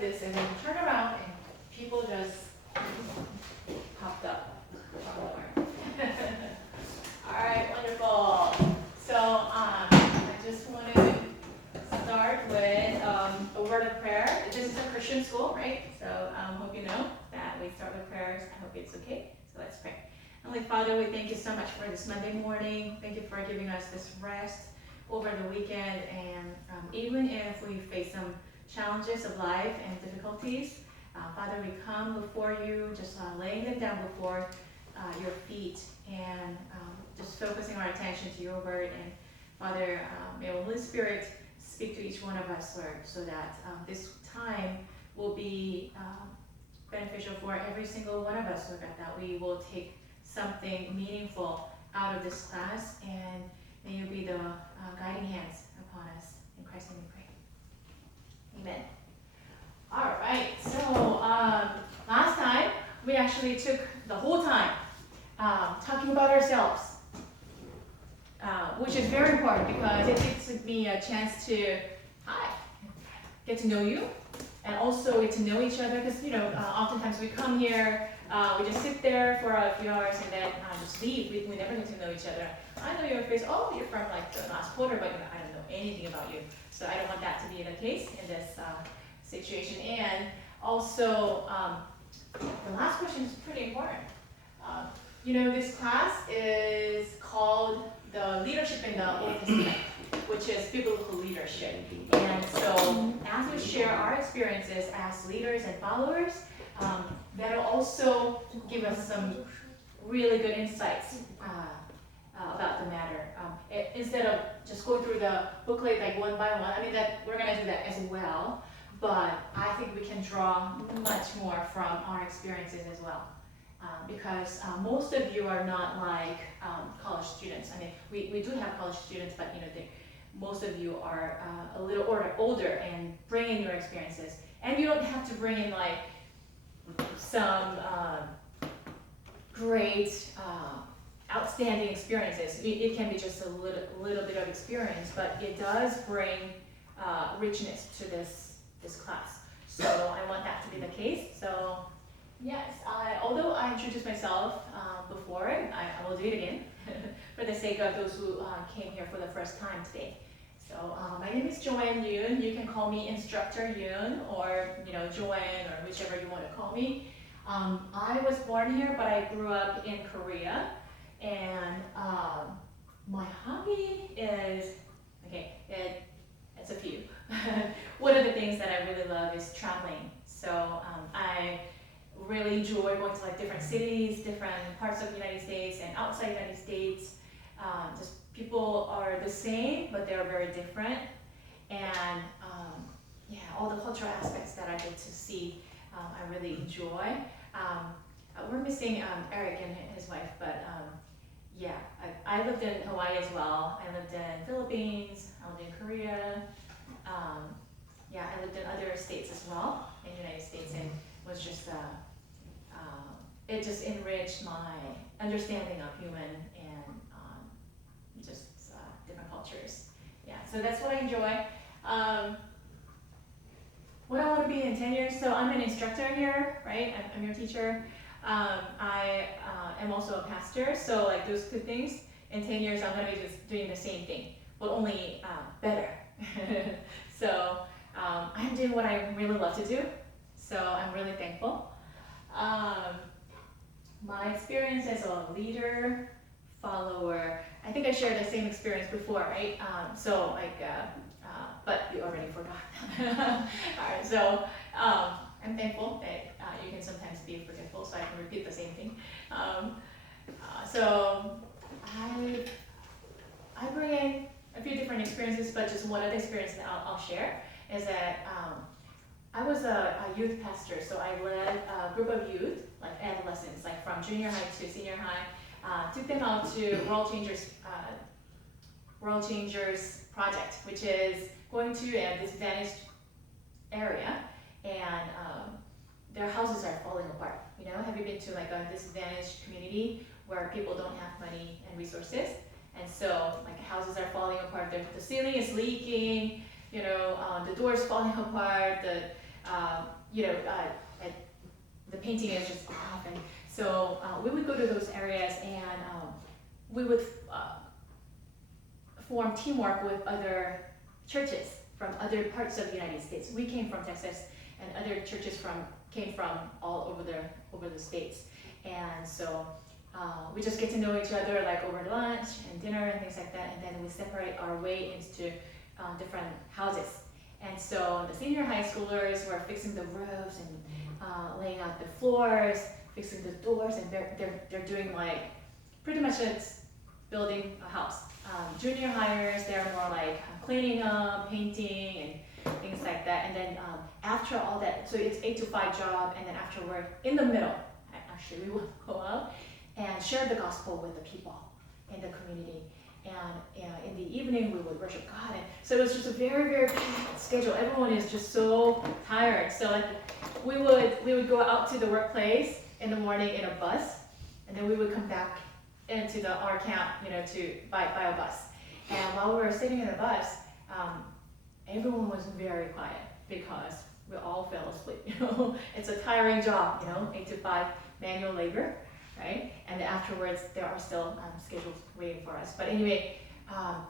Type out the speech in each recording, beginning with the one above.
like this and then turn around and people just popped up from nowhere. All right, wonderful. So I just want to start with a word of prayer. This is a Christian school, right? So I hope you know that we start with prayers. I hope it's okay. So let's pray. Heavenly Father, we thank you so much for this Monday morning. Thank you for giving us this rest over the weekend. And even if we face some challenges of life and difficulties, Father, we come before you, just laying them down before your feet and just focusing our attention to your word. And Father, may the Holy Spirit speak to each one of us, Lord, so that this time will be beneficial for every single one of us, Lord, that we will take something meaningful out of this class, and may you be the guiding hands upon us. In Christ's name we pray. Amen. All right, so last time we actually took the whole time talking about ourselves, which is very important because it gives me a chance to get to know you, and also get to know each other, because oftentimes we come here, we just sit there for a few hours and then just leave. We never get to know each other. I know your face. Oh, you're from like the last quarter, but I don't know anything about you. So I don't want that to be the case in this situation. And also, the last question is pretty important. This class is called the Leadership in the Old Testament, which is biblical leadership. And so as we share our experiences as leaders and followers, that'll also give us some really good insights about the matter. Instead of just going through the booklet like one by one, I mean that we're gonna do that as well, but I think we can draw much more from our experiences as well. Because most of you are not like college students. I mean, we do have college students, but most of you are a little older and bring in your experiences. And you don't have to bring in like some great, outstanding experiences. It can be just a little bit of experience, but it does bring richness to this class. So I want that to be the case. So yes, although I introduced myself before, I will do it again for the sake of those who came here for the first time today. So my name is Joann Yoon. You can call me Instructor Yoon, or Joann, or whichever you want to call me. I was born here, but I grew up in Korea, and my hobby is it's a few. One of the things that I really love is traveling. So I really enjoy going to like different cities, different parts of the United States and outside the United States. Just people are the same, but they're very different. And all the cultural aspects that I get to see, I really enjoy. We're missing Eric and his wife, but I lived in Hawaii as well. I lived in Philippines, I lived in Korea. I lived in other states as well, in the United States, and was just it just enriched my understanding of human and just different cultures. Yeah, so that's what I enjoy. What I want to be in 10 years, so I'm an instructor here, right? I'm your teacher. I am also a pastor, so like those two things, in 10 years I'm going to be just doing the same thing, but only better. So I'm doing what I really love to do, so I'm really thankful. My experience as a leader, follower, I think I shared the same experience before, right? But you already forgot. All right, so I'm thankful that you can sometimes be forgetful, so I can repeat the same thing. So I bring in a few different experiences, but just one of the experiences that I'll share is that I was a youth pastor, so I led a group of youth, like adolescents, like from junior high to senior high, took them out to World Changers Project, which is going to a disadvantaged area, and their houses are falling apart. Have you been to like a disadvantaged community where people don't have money and resources? And so like houses are falling apart, the ceiling is leaking, the doors falling apart, the painting is just off, and so we would go to those areas, and we would form teamwork with other churches from other parts of the United States. We came from Texas, and other churches came from all over the states, and so we just get to know each other like over lunch and dinner and things like that, and then we separate our way into different houses. And so the senior high schoolers were fixing the roofs and laying out the floors, fixing the doors, and they're doing like pretty much it's building a house. Junior hires, they're more like cleaning up, painting, and things like that. And then after all that, so it's 8 to 5 job, and then after work, in the middle, actually, we would go out and share the gospel with the people in the community. And in the evening, we would worship God. And so it was just a very, very packed schedule. Everyone is just so tired. So like, we would go out to the workplace in the morning in a bus, and then we would come back into our camp, to by a bus. And while we were sitting in the bus, everyone was very quiet because we all fell asleep. It's a tiring job, 8 to 5 manual labor, right? And afterwards, there are still schedules waiting for us. But anyway,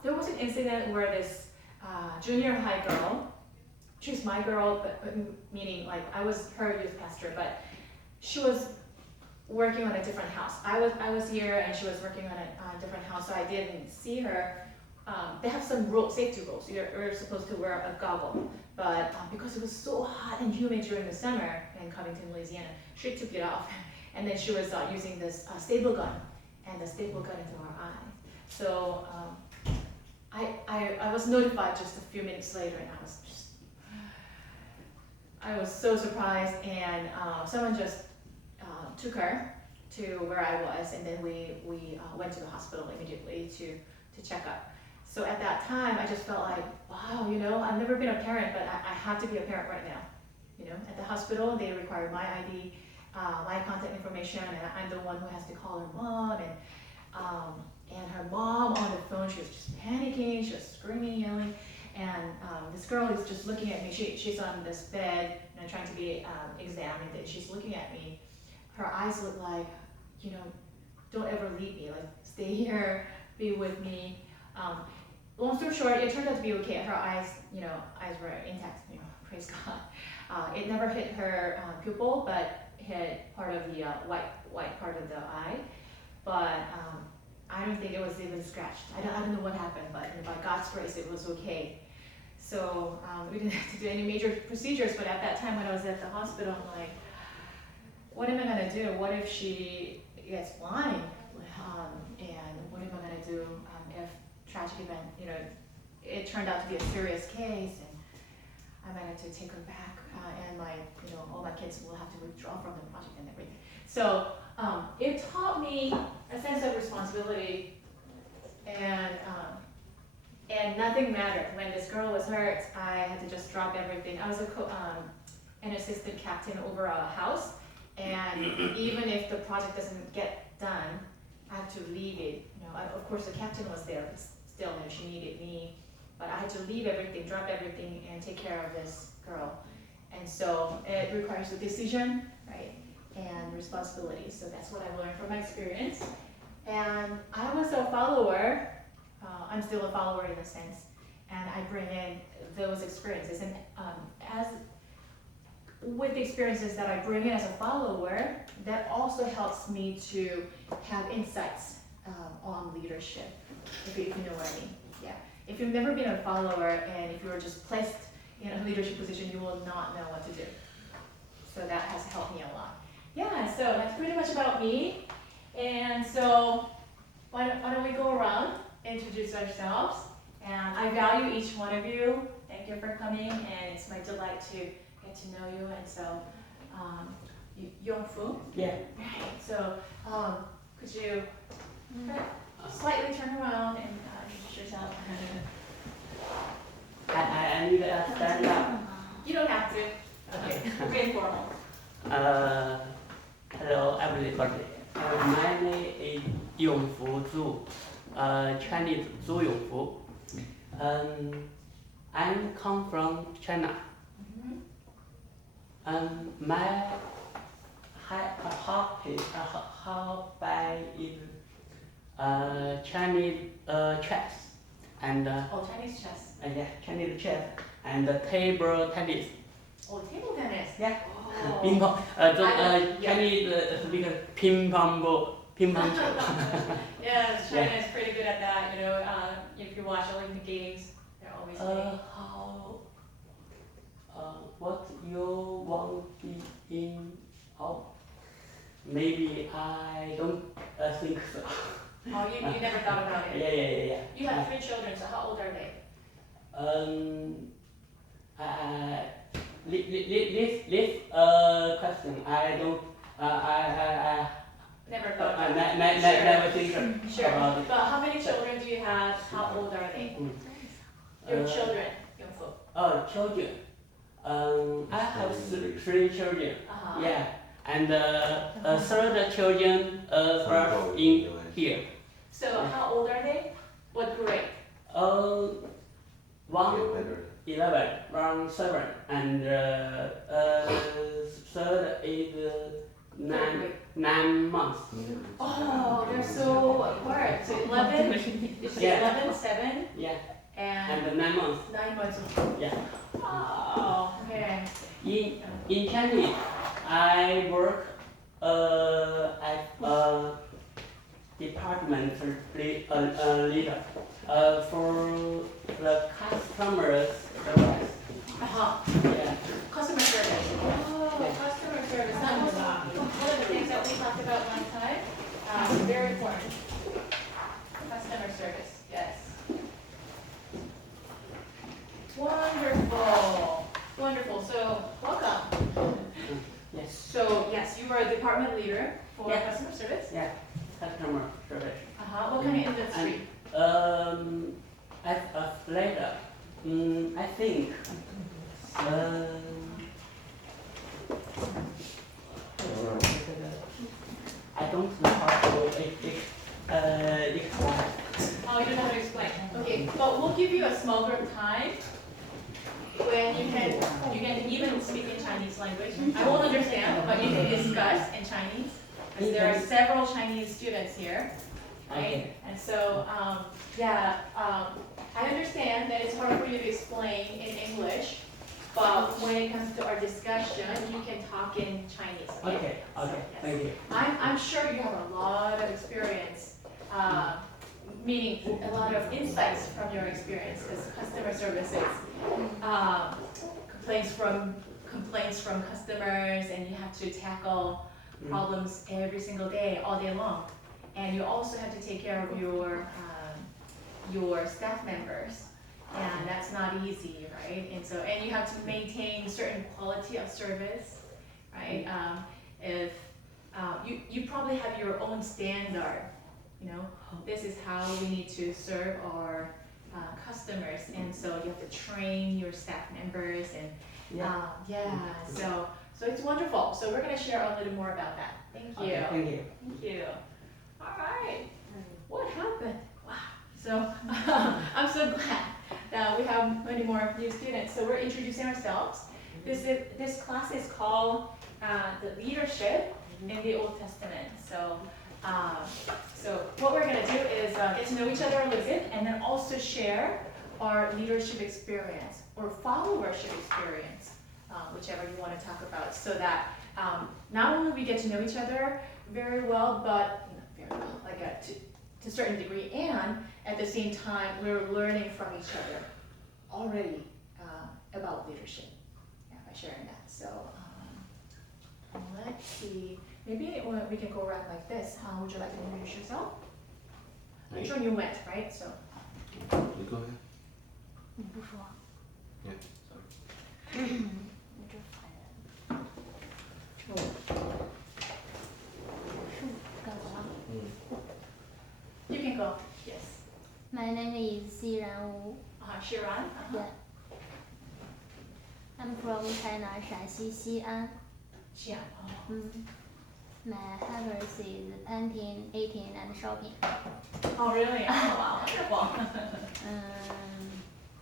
there was an incident where this junior high girl, she's my girl, but meaning like I was her youth pastor, but she was working on a different house. I was here and she was working on a different house, so I didn't see her. They have some safety rules. You're supposed to wear a goggle, but because it was so hot and humid during the summer in Covington, Louisiana, she took it off. And then she was using this staple gun, and the staple gun into her eye. So I was notified just a few minutes later, and I was so surprised, and someone just took her to where I was, and then we went to the hospital immediately to check up. So at that time, I just felt like, wow, I've never been a parent, but I have to be a parent right now. At the hospital, they require my ID, my contact information, and I'm the one who has to call her mom, and her mom on the phone, she was just panicking, she was screaming, yelling, and this girl is just looking at me. She's on this bed, trying to be examined, and she's looking at me. Her eyes look like, don't ever leave me, like stay here, be with me. Long story short, it turned out to be okay. Her eyes were intact, praise God. It never hit her pupil, but hit part of the white part of the eye. But I don't think it was even scratched. I don't know what happened, but by God's grace, it was okay. So we didn't have to do any major procedures, but at that time when I was at the hospital, I'm like, what am I gonna do? What if she gets blind? And what am I gonna do if tragic event, it turned out to be a serious case, and I'm gonna have to take her back, and all my kids will have to withdraw from the project and everything. So it taught me a sense of responsibility, and nothing mattered. When this girl was hurt, I had to just drop everything. I was an assistant captain over a house, and even if the project doesn't get done, I have to leave it. Of course the captain was there, but still, she needed me. But I had to leave everything, drop everything, and take care of this girl. And so it requires a decision, right, and responsibility. So that's what I learned from my experience. And I was a follower. I'm still a follower in a sense, and I bring in those experiences. And as with the experiences that I bring in as a follower, that also helps me to have insights on leadership, if you know what I mean. Yeah. If you've never been a follower, and if you were just placed in a leadership position, you will not know what to do. So that has helped me a lot. Yeah, so that's pretty much about me. And so why don't we go around, introduce ourselves. And I value each one of you. Thank you for coming, and it's my delight to get to know you. And so, Young-fu? Yeah. Right, so could you slightly turn around and introduce yourself? I need to stand up. You don't have to. Okay, very informal. Hello everybody. My name is Yongfu Zhu, Chinese Zhu Yongfu. I come from China. My hobby is Chinese chess and Oh, Chinese chess. yeah, Chinese chess and table tennis. Oh, table tennis. Yeah. Oh. Ping pong. Yeah. Chinese speaker ping pong ball, ping pong球. Yes, China is pretty good at that. You know, if you watch Olympic Games, they're always winning. What you want to be in? Oh, maybe I don't think so. Oh, you never thought about it. Yeah. You have 3 children, so how old are they? This question I don't I Never thought about it. never think Sure. about it. But how many children do you have? How old are they? Your children, Youngfu. Children. I have 3 children. Uh-huh. Yeah, and third children first in here. So how old are they? What grade? One 11, one 7, and third is 9 months. Oh, they're so apart. So 11, is she 11, 7, Yeah, and and 9 months. 9 months. Yeah. Oh, okay. In Chinese, I work at department leader for the customers service. Yeah. Customer service. Oh, customer service. That was one of the things that we talked about last time. Very important. Customer service. Yes. Wonderful. Wonderful. So, welcome. Yes. So, yes, you are a department leader for Yeah. customer service. Yeah. Customer service. What kind of industry? As a later, I think. I don't know how to explain. Oh, you don't know how to explain. Okay, but we'll give you a small group time when you can even speak in Chinese language. I won't understand, but you can discuss in Chinese because there are several Chinese students here, right? Okay. And so, I understand that it's hard for you to explain in English, but when it comes to our discussion, you can talk in Chinese. Okay. So, yes. Thank you. I'm sure you have a lot of experience, meaning a lot of insights from your experience as customer services. Complaints from customers, and you have to tackle problems every single day, all day long. And you also have to take care of your staff members, and that's not easy, right? And you have to maintain certain quality of service, right? If you probably have your own standard, you know, this is how we need to serve our customers, and so you have to train your staff members, and so it's wonderful. So we're going to share a little more about that. Thank you. Okay, thank you. Thank you. All right. What happened? Wow. So I'm so glad that we have many more new students. So we're introducing ourselves. This class is called the leadership in the Old Testament. So what we're going to do is get to know each other a little bit, and then also share our leadership experience or followership experience, whichever you want to talk about, so that not only we get to know each other very well, but like to a certain degree, and at the same time we're learning from each other already about leadership, by sharing that. So let's see. Maybe we can go around like this. Would you like to introduce yourself? I'm sure you went, right? So. You go ahead. 你不说， Yeah, sorry. 你这烦人。是干嘛 You can go. Yes.？My name is Xi Ran Wu. Shiran. Yeah. I'm from China, 陕西西安。 Xian. My hobbies is painting, eating, and shopping. Oh, really? Oh, wow. Wonderful.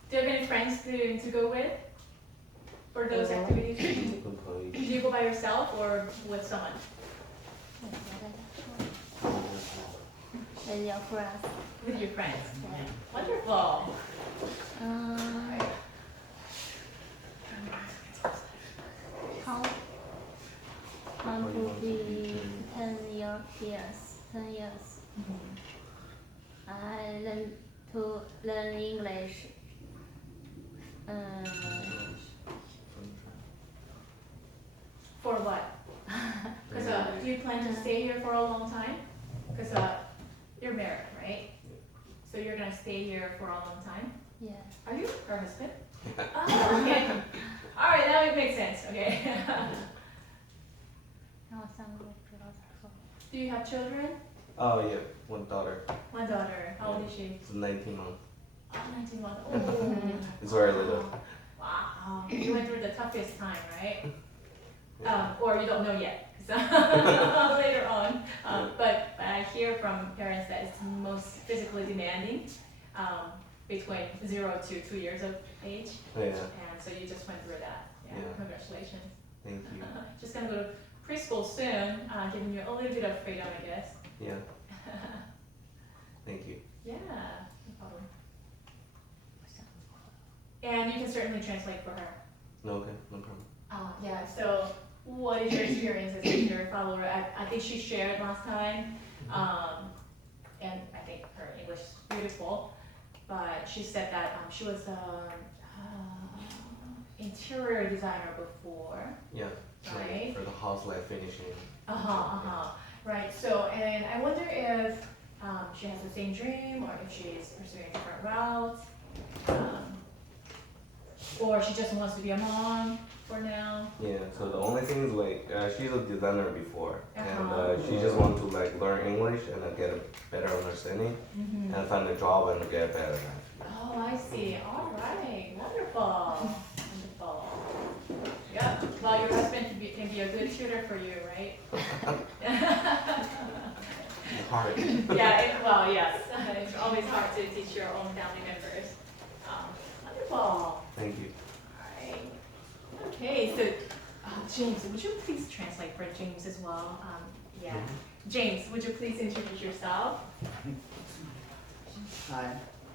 Do you have any friends to go with? for those activities? Open play. Do you go by yourself or with someone? 我在说 with your friends. With your friends. Yeah. Wonderful. How to be 10 years. 10 years. I learn to learn English. For what? Because do you plan to stay here for a long time? Because you're married, right? So you're gonna stay here for a long time? Yeah. Are you her husband? Oh, okay. All right, that would make sense. Okay. 然后3个月不知道咋说。 Do you have children? Oh yeah, one daughter. One daughter. How old is she? It's 19 months. Oh, 19 months. Oh. It's very little. Wow. You went through the toughest time, right? Or you don't know yet. 'Cause later on. But I hear from parents that it's most physically demanding, between 0 to 2 years of age. Yeah, And so you just went through that. Yeah. Yeah. Congratulations. thank you. Just gonna go to preschool soon, giving you a little bit of freedom, I guess. Yeah, thank you. Yeah, no problem. And you can certainly translate for her. No, okay, no problem. Yeah, so what is your experience as a tutor follower? I think she shared last time, and I think her English is beautiful, but she said that she was an interior designer before. Yeah, Right. for the house like finishing. Right, so, and I wonder if she has the same dream, or if she's pursuing a different route, or she just wants to be a mom for now. Yeah, so the only thing is like she's a designer before, and Uh-huh. she just want to like learn English and get a better understanding and find a job and get better. Oh, I see. All right. Wonderful. Wonderful. Yeah. Well, your husband can be a good tutor for you, right? Hard. Yeah. Well, yes. It's always hard to teach your own family members. Wonderful. Thank you. All right. Okay. So, James, would you please translate for James as well? Yeah. James, would you please introduce yourself? Hi,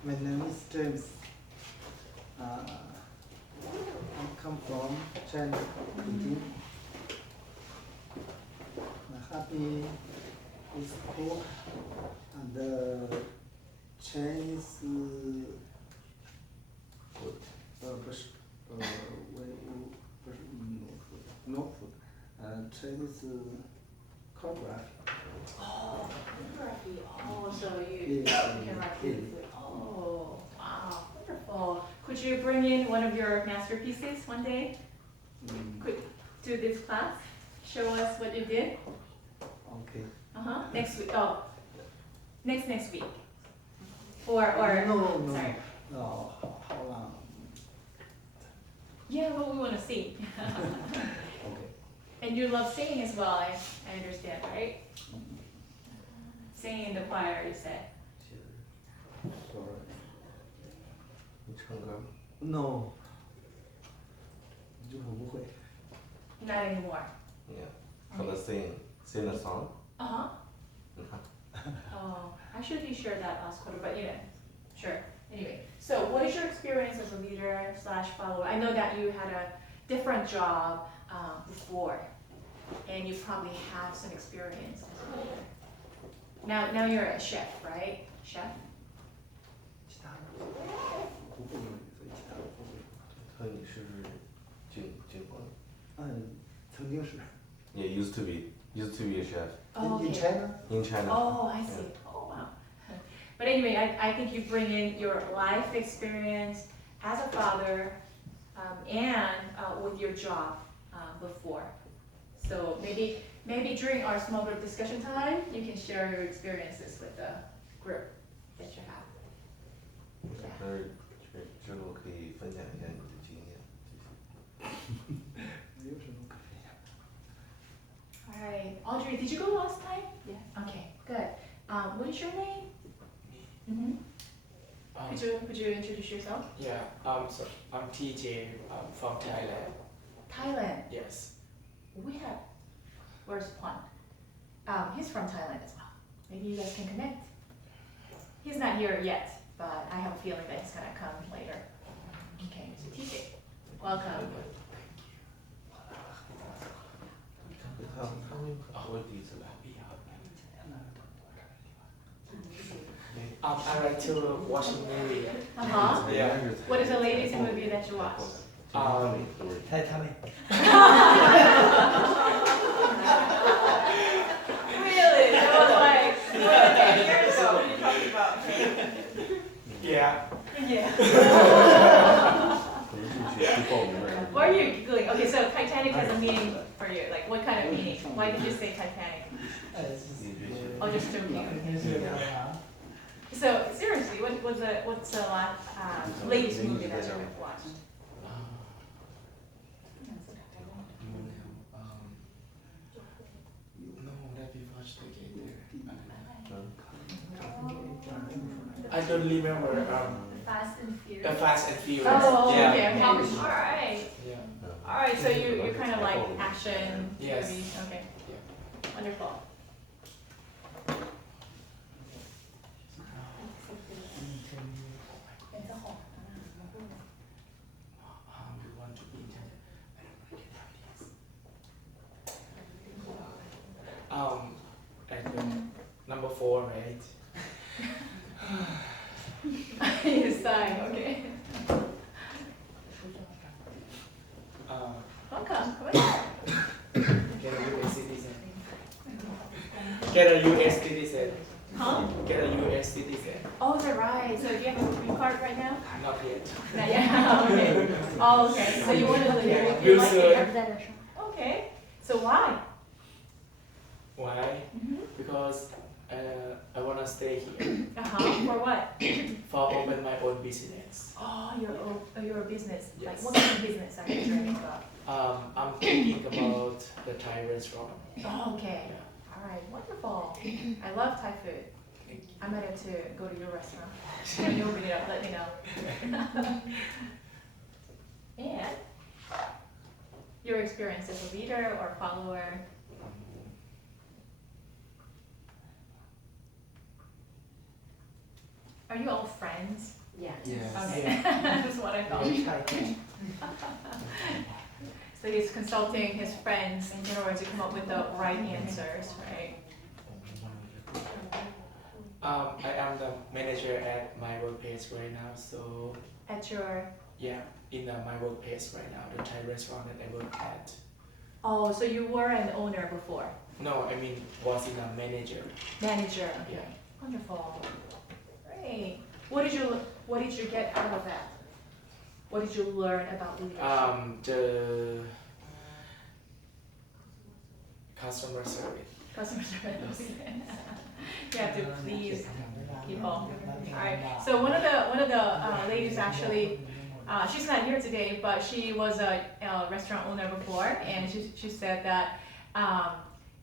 my name is James. I come from China, Beijing. My hobby is cook and Chinese food. 不是no food. Chinese calligraphy. Oh, calligraphy. Oh, so you Yeah, can write yeah. beautifully. Oh, wow, wonderful. Could you bring in one of your masterpieces one day to this class? Show us what you did. Okay. Next week. Oh, next week. Or No. sorry. No, how long? Yeah, what we want to see. Okay. And you love singing as well. I understand, right? Singing in the choir, you said. Sorry. 你唱歌？ No. 就是不会。 Not anymore. Yeah. How to sing a song? Oh, I should be sure that last quarter, but sure. Anyway, so what is your experience as a leader / follower? I know that you had a different job before, and you probably have some experience as a leader. Now you're a chef, right? Chef? 其他的不会英语，所以其他的不会。和你是军官？曾经是。 Yeah, used to be a chef Oh, In okay. China? in China. Oh, I see. Oh, wow. But anyway, I think you bring in your life experience as a father and with your job before. So maybe during our small group discussion time, you can share your experiences with the group that you have. 之后可以分享一下你的经验。没有什么可分享的。 All right, Audrey, did you go last time? Yeah. Okay, good. What is your name? Could you introduce yourself? Yeah, so I'm TJ from Thailand. Thailand. Yes. We have. Where's Pwan? He's from Thailand as well. Maybe you guys can connect. He's not here yet, but I have a feeling that he's gonna come later. Okay, so TJ, welcome. I like to watch a movie. Uh-huh. Yeah. What is the latest movie that you watched? Titanic. Really? That was like more than 10 years ago. What are you talking about? Yeah. Yeah. Why are you giggling? Okay, so Titanic has a meaning for you. Like, what kind of meaning? Why did you say Titanic? Oh, just joking. So, seriously, what's the latest movie that you have watched? I don't remember. Fast and Furious. Fast and Furious. Oh, yeah. okay, okay. Alright. Yeah. Alright, so you're kind of like action Yes. movies. Okay. Yeah. Wonderful. We want to be and number 4, right? He's sighing, okay. Welcome, come on. Get a US citizen. Get a US citizen. Huh? Get a US citizen. Oh, is that right? So do you have a green card right now? Not yet. Not yet. Okay. Oh, okay. So you want to live here? You You like it should. here? Okay. So why? Why? Because I wanna stay here For what? for open my own business. Oh, your business. Like Yes. what kind of business are you dreaming about? I'm thinking about the Thai restaurant. Oh, okay. Yeah. All right. Wonderful. I love Thai food. Thank you. I'm ready to go to your restaurant. When you open it up, let me know. And your experience as a leader or follower. Are you all friends? Yeah. Yes. Okay. That's what I thought. So he's consulting his friends in order to come up with the right answers, right? I am the manager at my workplace right now, so At your yeah, in my workplace right now, the Thai restaurant that I work at. oh, so you were an owner before, No, I mean was in a manager. manager. Okay. Yeah. Wonderful. Great. What did you get out of that? What did you learn about leadership? The customer service. Customer service. You have to please people. All right. So one of the ladies actually, she's not here today, but she was a restaurant owner before, and she said that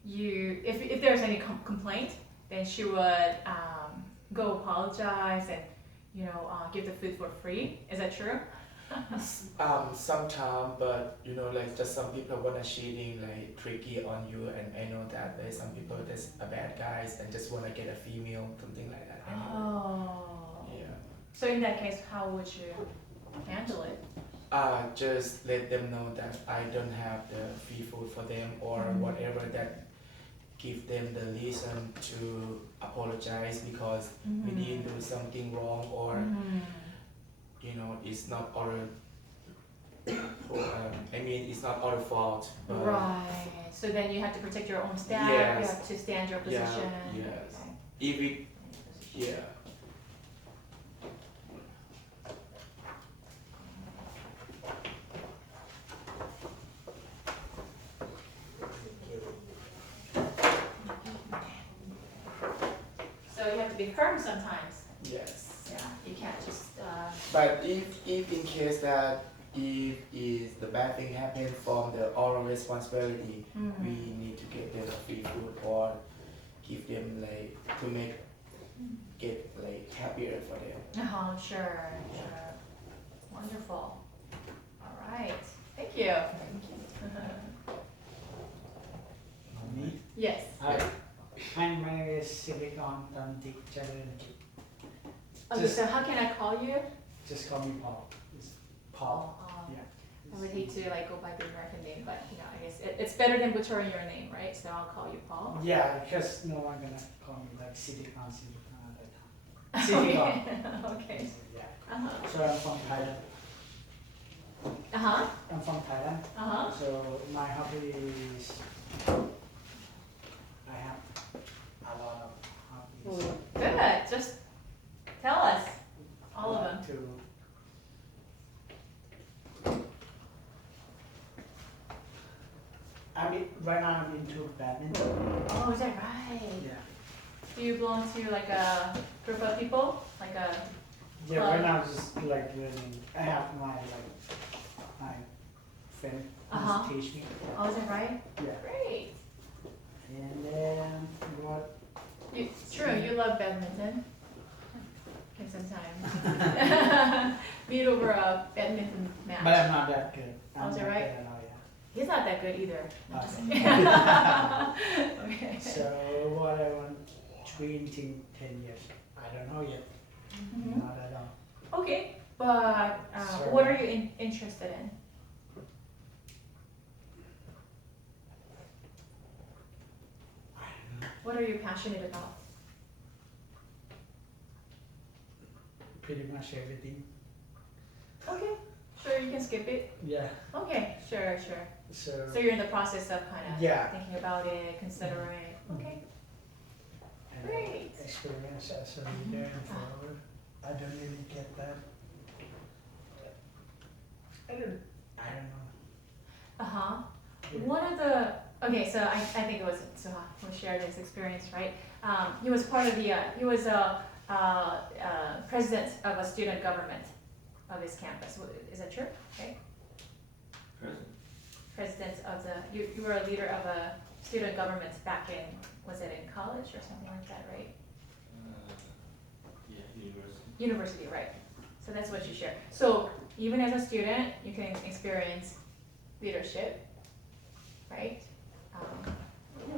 if there's any complaint, then she would go apologize and give the food for free. Is that true? Sometimes, but like just some people wanna cheating, like tricky on you, and I know that there's some people that's a bad guys and just wanna get a female, something like that. I know. Oh. Yeah. So in that case, how would you handle it? Just let them know that I don't have the free food for them or whatever, that give them the reason to apologize because we didn't do something wrong, or it's not our it's not our fault. But Right. So then you have to protect your own staff. Yes. You have to stand your Yeah, position. yes. Okay. If it, yeah. So you have to be firm sometimes. Yes. Yeah. You can't just. But if in case that if is the bad thing happen from the oral responsibility, we need to get them free food or give them like to make get like happier for them. Oh, sure. Wonderful. All right. Thank you. Yes. My silicon channel. Okay, so how can I call you? Just call me Paul. It's Paul. Yeah. I would hate to like go by the American name, but you know, I guess it's better than butchering your name, right? So I'll call you Paul. Yeah, because no one gonna call me like silicon all the time. Silicon. Okay. Yeah. Uh-huh. So I'm from Thailand. Uh-huh. I'm from Thailand. Uh-huh. So my hobby is I have a lot of hobbies. Good. Just tell us all of them. Right now I'm into badminton. Oh, is that right? Yeah. Do you belong to like a group of people? Like a Yeah, right now I'm just like learning. I have my friend Uh-huh. who's teach me. Oh, is that right? Yeah. Great. And then what? It's true, you love badminton. Take some time. Meet over a badminton match. But I'm not that good. Oh, is that not right? good at all, yeah. He's not that good either. Okay. Okay. So what I want to be in 10 years? I don't know yet. Mhm. Not at all. Okay, but So- what are you interested in? I don't know. What are you passionate about? Pretty much everything. Okay, sure, you can skip it. Yeah. Okay, sure. So So you're in the process of kind of Yeah. thinking about it, considering. Okay, and great. experience as a leader and follower. I don't really get that. I don't know. Uh-huh. Yeah. One of the, okay, so I think it was Suha who shared his experience, right? He was part of the, he was a president of a student government of his campus. Is that true? Right? President of the, you were a leader of a student government back in, was it in college or something like that, right? Yeah, university. University, right. So that's what you share. So even as a student, you can experience leadership, right?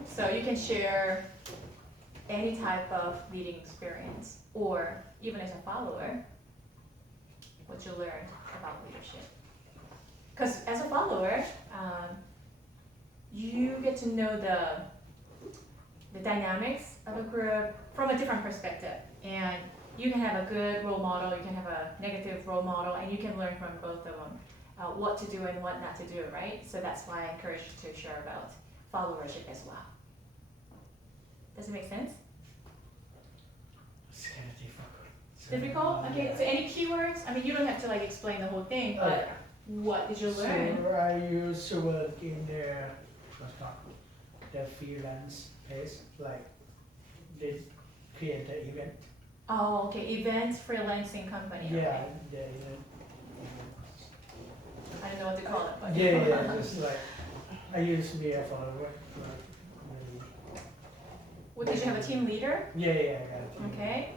So you can share any type of leading experience, or even as a follower, what you learned about leadership. Because as a follower, you get to know the dynamics of a group from a different perspective, and you can have a good role model, you can have a negative role model, and you can learn from both of them what to do and what not to do, right? So that's why I encourage you to share about followership as well. Does it make sense? It's kind of difficult. So, Difficult? Okay, so any keywords? I mean, you don't have to like explain the whole thing, but what did you learn? So I used to work in their freelance place, like they create the event. Oh, okay, event freelancing company. Yeah, Okay. the event. I don't know what to call it, but. Yeah, just like I used to be a follower. Well, did you have a team leader? Yeah, I got it. Okay.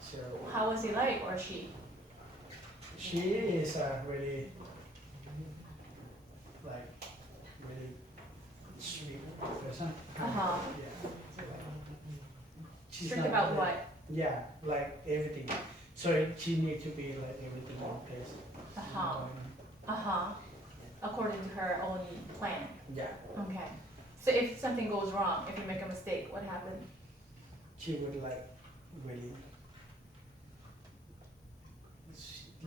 So How was he like, or she? she is a really sweet person. Uh-huh. Yeah. She's Strict not about really- what? Yeah, like everything. So she needs to be like everything in place. Uh-huh. According to her own plan. Yeah, Okay. So if something goes wrong, if you make a mistake, what happened? she would like really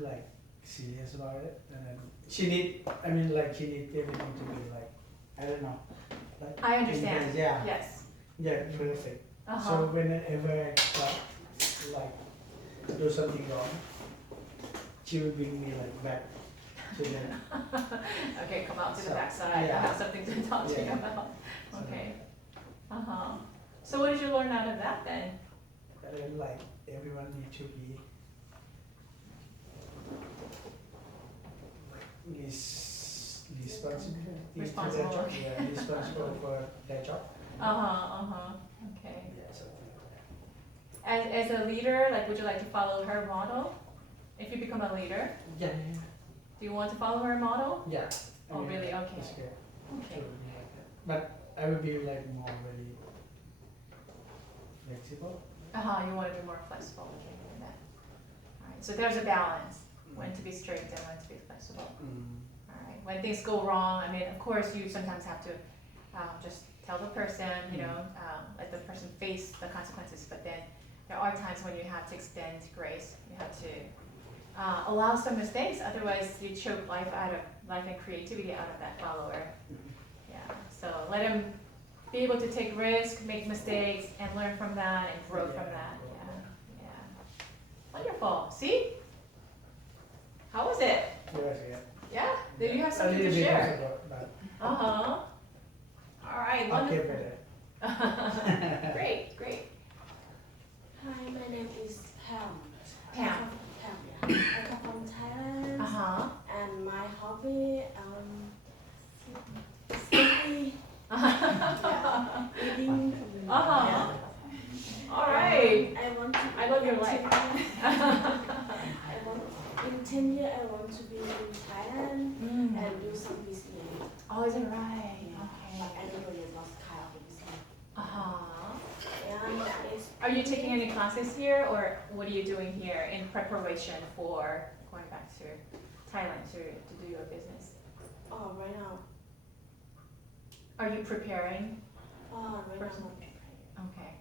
like serious about it, and then she need everything to be like, I don't know. Like, I understand. Yeah, Yes. yeah, perfect. So Uh-huh. whenever I like do something wrong, she will bring me like back to the Okay, come out to the So, backside. I yeah. have something to talk to you Yeah. about. Okay. Uh-huh. So what did you learn out of that then? like everyone need to be Responsible. Yeah, responsible for their job. Okay. Yeah, something like that. As a leader, like, would you like to follow her model? If you become a leader, Yeah, do you want to follow her model? yeah. Oh, really? Okay. It's good to Okay. be like that. But I will be like more really flexible. You want to be more flexible. Okay, with that. All right. So there's a balance when to be strict and when to be flexible. All right. When things go wrong, I mean, of course, you sometimes have to just tell the person, let the person face the consequences. But then there are times when you have to extend grace. You have to allow some mistakes. Otherwise, you choke life and creativity out of that follower. Yeah. So let him be able to take risks, make mistakes, and learn from that and grow from that. Yeah. Wonderful. See? How was it? Yes, yeah. Yeah? Did you have A something little to bit share? about that. All right. Okay, Wonderful. better. Great. Hi, my name is Pam. Pam. Yeah. I come from Thailand, and my hobby study, eating. Yeah. All right. I want to. I love your life. In 10 years, I want to be in Thailand and do some business. Oh, is it right? But I Okay. don't know what kind of business. And it's Are you taking any classes here, or what are you doing here in preparation for going back to Thailand to do your business? right now. Are you preparing? Right Person. now. Okay.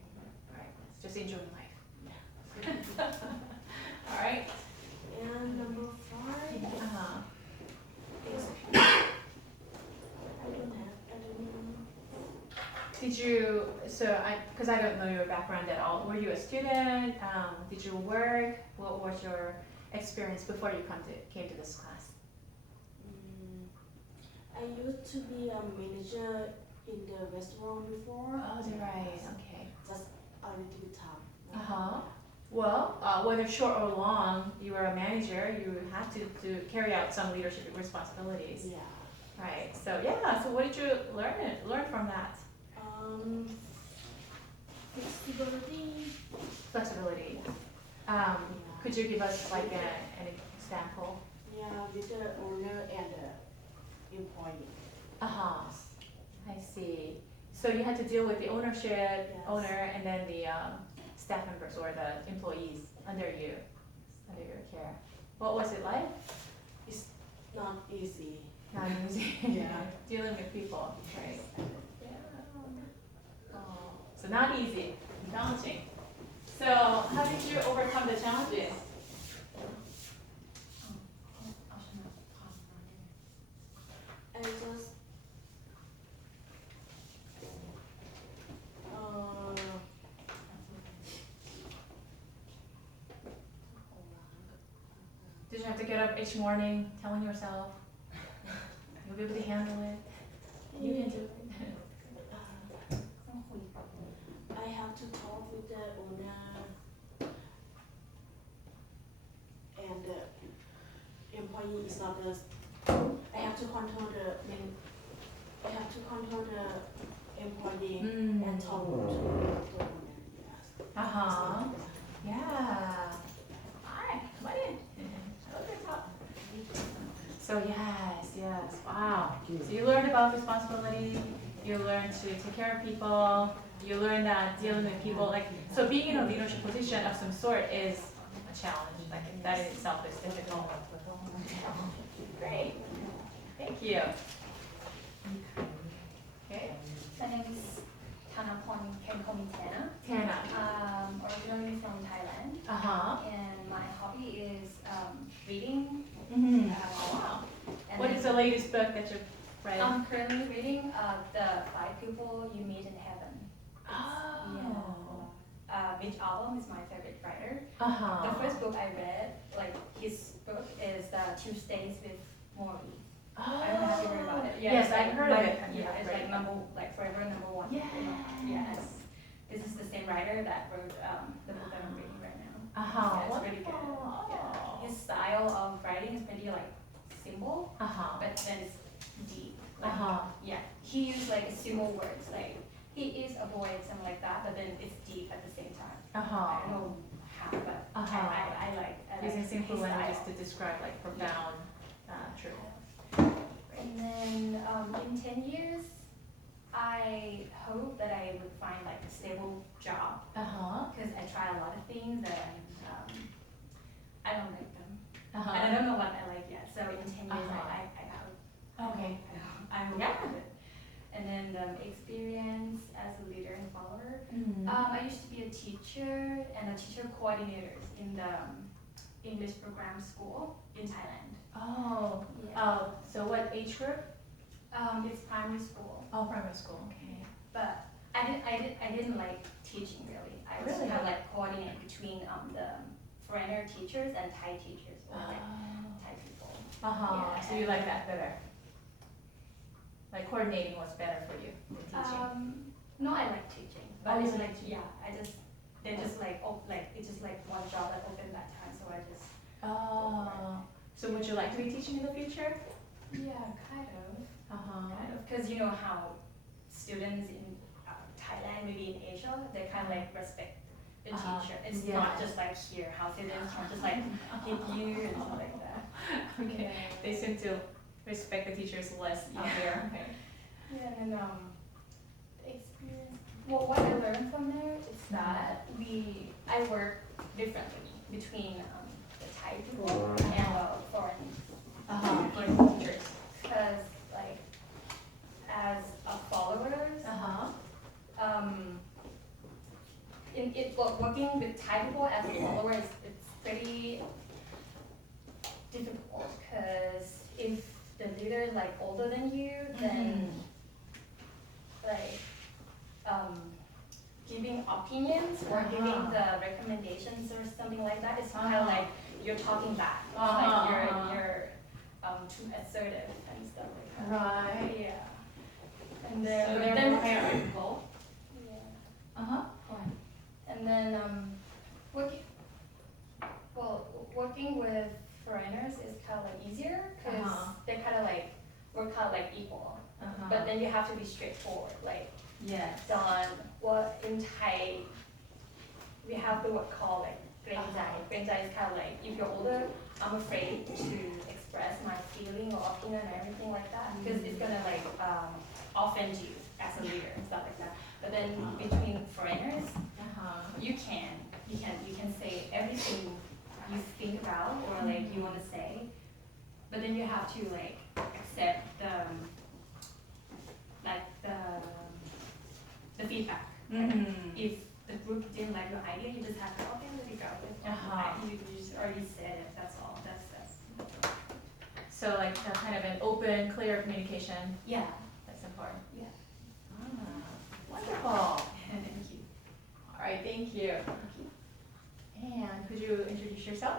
All right. Just enjoying life. All right. And number 5 is Uh-huh. I don't know. Did you, because I don't know your background at all, were you a student? Did you work? What was your experience before you came to this class? I used to be a manager in the restaurant before. Oh, is it right? Okay. Just a little bit time. Uh-huh. Well, whether short or long, you were a manager, you had to carry out some leadership responsibilities. Yeah. Right. So so what did you learn from that? Flexibility. Flexibility. Could you give us like an example? Yeah, with the owner and the employee. I see. So you had to deal with the owner, and then the staff members or the employees under your care. What was it like? It's not easy. Not easy. Yeah. Dealing with people, right? Yeah. Oh, so not easy, challenging. So how did you overcome the challenges? I just Did you have to get up each morning telling yourself you'll be able to handle it? You can do it. I have to talk with the owner and the employee is not the. I have to control the employee and talk to the owner. Yes. Yeah. Hi, come on in. I love your talk. So yes. Wow. So you learned about responsibility. You learned to take care of people. You learned that dealing with people, so being in a leadership position of some sort is a challenge. That in itself is difficult. Great. Thank you. Okay. My name is Thanapon Kenkomitana. Tana. Originally from Thailand. And my hobby is reading. Wow. And What is the latest book that you've read? I'm currently reading The 5 People You Meet in Heaven. Which album is my favorite writer. The first book I read, his book is Tuesdays with Morrie. I don't know if you heard about it. Yes, I've heard of it. Yeah, it's forever number 1. Yes. This is the same writer that wrote the book that I'm reading right now. Yeah, it's really good. Yeah. His style of writing is pretty simple, but then it's deep. Yeah, he used simple words he is a boy and something like that, but then it's deep at the same time. I don't know how, but I like using simple his languages style. to describe profound truth. And then in 10 years, I hope that I would find like a stable job because I try a lot of things and I don't like them. And I don't know what I like yet. So in 10 years, I hope. Okay. I hope. Yeah. And then experience as a leader and follower. Mhm. I used to be a teacher and a teacher coordinator in the English program school in Thailand. Oh. Yeah. So what age group? It's primary school. Oh, primary school. Okay. But I didn't like teaching really. I was Really? kind of like coordinate between the foreigner teachers and Thai teachers or like Thai people. Yeah, So you like that better? Like coordinating was better for you than teaching? No, I like teaching. But Oh, you it's like like teaching. they're just like it's just like one job that opened that time, so I just So would you like to be teaching in the future? kind of. Uh-huh. Because you know how students in Thailand, maybe in Asia, they kind of like respect the teacher. It's not just like here, how students can just like hit you and stuff like that. Okay. They seem to respect the teachers less out there. Okay. Yeah, and then the experience. Well, what I learned from there is that I work differently between the Thai people and foreign Foreign teachers. because like as a followers, working with Thai people as followers, it's pretty difficult because if the leader is like older than you, then like giving opinions or giving the recommendations or something like that, it's kind of like you're talking back. It's like you're too assertive and stuff like that. Right. Yeah. And So then they're more hierarchical. yeah. And then working with foreigners is kind of like easier because they kind of like we're kind of like equal. But then you have to be straightforward. Like Don, what in Thai we have the word called like เกรงใจ เกรงใจ is kind of like if you're older, I'm afraid to express my feeling or opinion or everything like that because it's gonna like offend you as a leader and stuff like that. But then between foreigners, you can say everything you think about or like you want to say, but then you have to like accept the feedback. If the group didn't like your idea, you just have to okay, let it go. You just already said it. That's all. That's So like a kind of an open, clear communication. yeah. That's important. Yeah. Wonderful. Thank you. All right, thank you. And could you introduce yourself?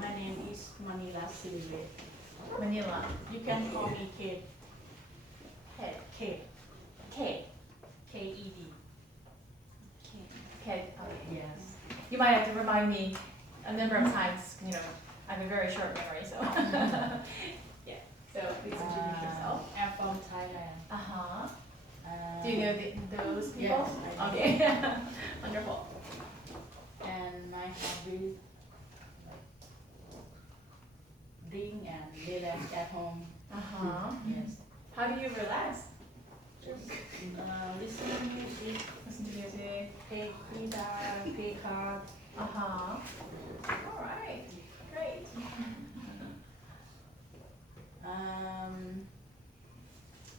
My name is Manila Silve. Manila. You can call me Kate. Kate. K. K-E-D. K. Okay. Yes. You might have to remind me a number of times. You know, I have a very short memory, so. Yeah. So please introduce yourself. I'm from Thailand. Do you know those people? Yes, I do. Okay. Wonderful. And my hobby, drink and relax at home. Yes. How do you relax? Just listen to music, Listen to music. play guitar, play cards. All right. Great.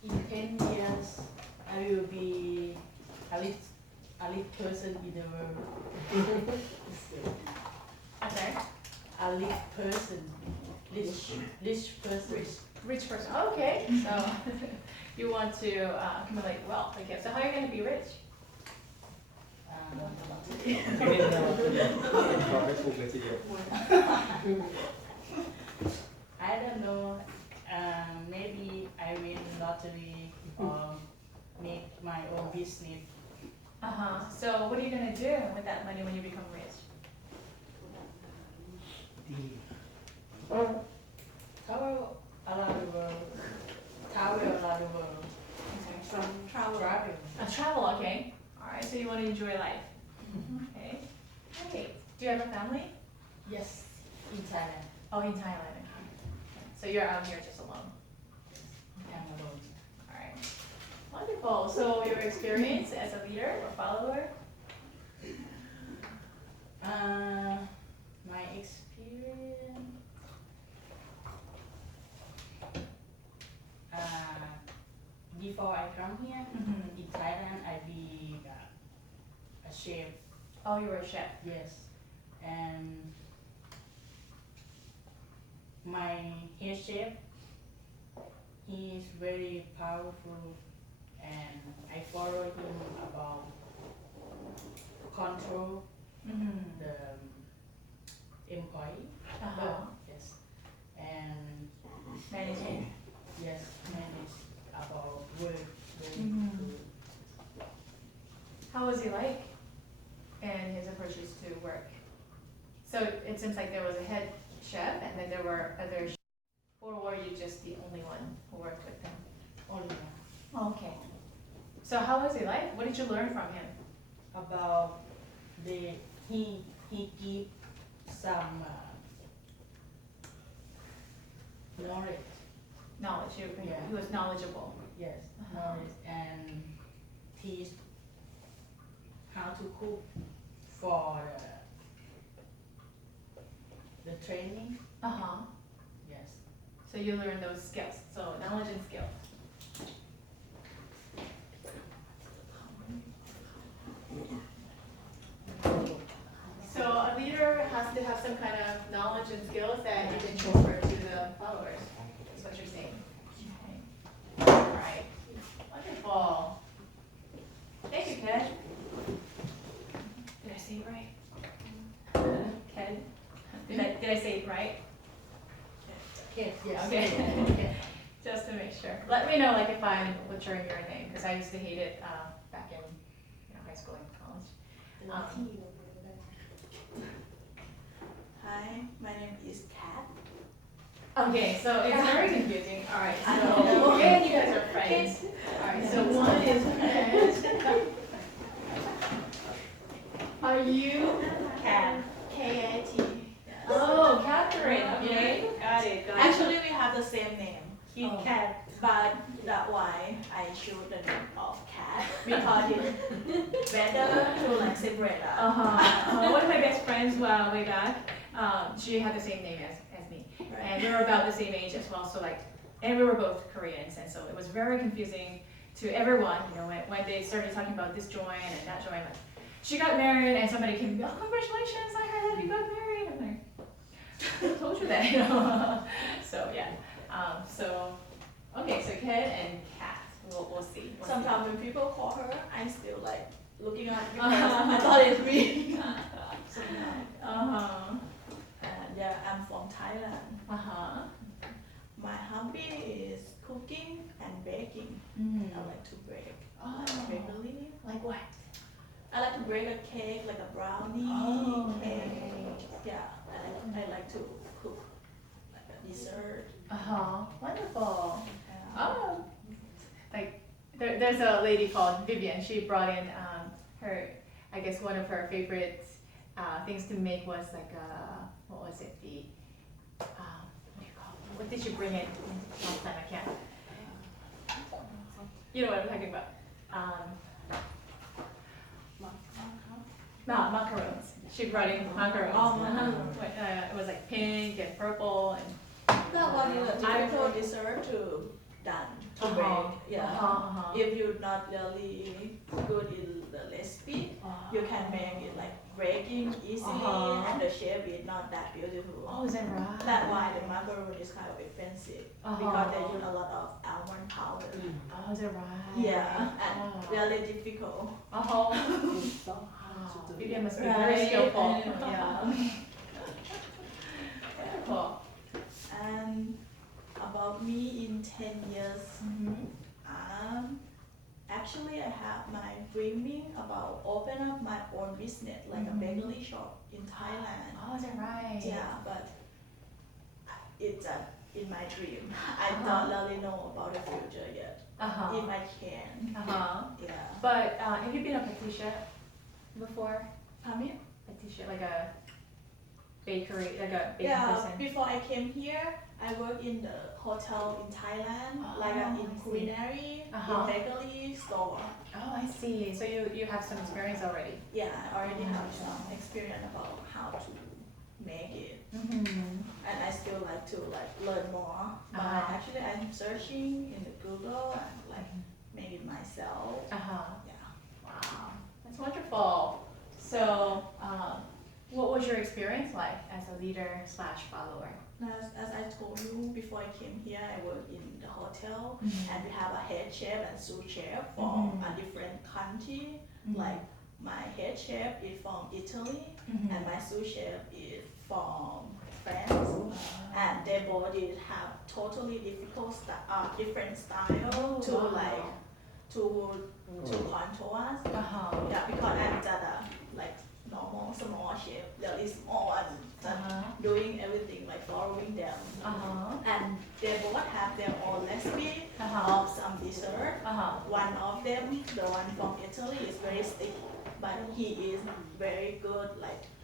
In 10 years, I will be a rich person in the world. I'm sorry. A rich person. Rich person. Rich person. Okay. So you want to accumulate wealth. Okay. So how are you going to be rich? I don't know. Maybe I win lottery or make my own business. So what are you going to do with that money when you become rich? Travel around the world. Travel around the world. From travel. Travel. Okay. All right. So you want to enjoy life. Okay. Great. Do you have a family? Yes, in Thailand. Oh, in Thailand. Okay. So you're out here just alone. I'm alone. All right. Wonderful. So your experience as a leader or follower? My experience. Before I come here in Thailand, I be a chef. Oh, you were a chef. Yes, and my head chef, he is very powerful, and I follow him about control the employee. Yes, and Managing. yes, manage about work very Mhm. good. How was he like? And his approaches to work. So it seems like there was a head chef, and then there were other chefs, or were you just the only one who worked with him? Only Okay. So how was he like? What did you learn from him? about the he give some knowledge. Knowledge. Yeah. He was knowledgeable. Yes, knowledge and teach how to cook for the training. Yes. So you learned those skills. So knowledge and skills. So a leader has to have some kind of knowledge and skills that you can transfer to the followers. That's what you're saying. Okay. All right. Wonderful. Thank you, Ken. Did I say it right? Ken? Did I say it right? Yes, yes. Okay. Just to make sure. Let me know like if I'm butchering your name, because I used to hate it back in high school and college. Hi, my name is Kat. Okay, so it's very confusing. All right, I so know. and you guys are friends. All right, so one is Kat. Are you Kat. K-A-T? Oh, Catherine. Okay. Got it. Actually, we have the same name. He's Kat, but that's why I choose the name of Kat because it's better to like separate us. One of my best friends way back, she had the same name as me. Right. And we were about the same age as well, so like, and we were both Koreans, and so it was very confusing to everyone, when they started talking about this joint and that joint. Like, she got married, and somebody came, oh, congratulations, I heard that you got married. I'm like, who told you that? So yeah, okay, so Ken and Kat, we'll see. Sometimes when people call her, I'm still like looking at it because I thought it's me. Sometimes. And yeah, I'm from Thailand. My hobby is cooking and baking. I like to bake. Bakery. Like what? I like to bake a cake, like a brownie cake. Yeah, I like to cook like a dessert. Wonderful. Like there's a lady called Vivian. She brought in her, I guess one of her favorite things to make was like what was it? The what do you call it? What did you bring in last time? I can't. You know what I'm talking about? Macarons. She brought in macarons. It was like pink and purple and. That one is a typical dessert to done to bake. Yeah. If you're not really good in the recipe, you can make it like breaking easily, and the shape is not that beautiful. Oh, is that right? That's why the macaron is kind of expensive because they use a lot of almond powder. Oh, is that right? Yeah, and really difficult. Vivian must be very skillful. Yeah. Wonderful. And about me in 10 years, actually I have my dreaming about open up my own business, like a bakery shop in Thailand. Oh, is that right? Yeah, but it's in my dream. I don't really know about the future yet. If I can. Yeah. But have you been a patitia before? Pardon me? Patitia, like a bakery, like a baking Yeah, person? before I came here, I worked in the hotel in Thailand, like Oh, in I see. culinary, Uh-huh. in bakery store. Oh, I see. So you have some experience already. Yeah, I already have some experience about how to make it, Mm-hmm. and I still like to learn more. But Uh-huh. actually, I'm searching in the Google and make it myself. Uh-huh. Yeah. Wow, that's wonderful. So, what was your experience like as a leader slash follower? As I told you before I came here, I work in the hotel, Mhm. and we have a head chef and sous chef from Mhm. a different country. Mhm. Like my head chef is from Italy, Mhm. and my sous chef is from France, and they both did have totally different style Oh, to wow. to control us. Uh-huh. Yeah, because I'm just a normal small chef, really small and just Uh-huh. doing everything following them. Uh-huh. And they both have their own recipe Uh-huh. of some dessert. Uh-huh. One of them, the one from Italy, is very sticky, but he is very good.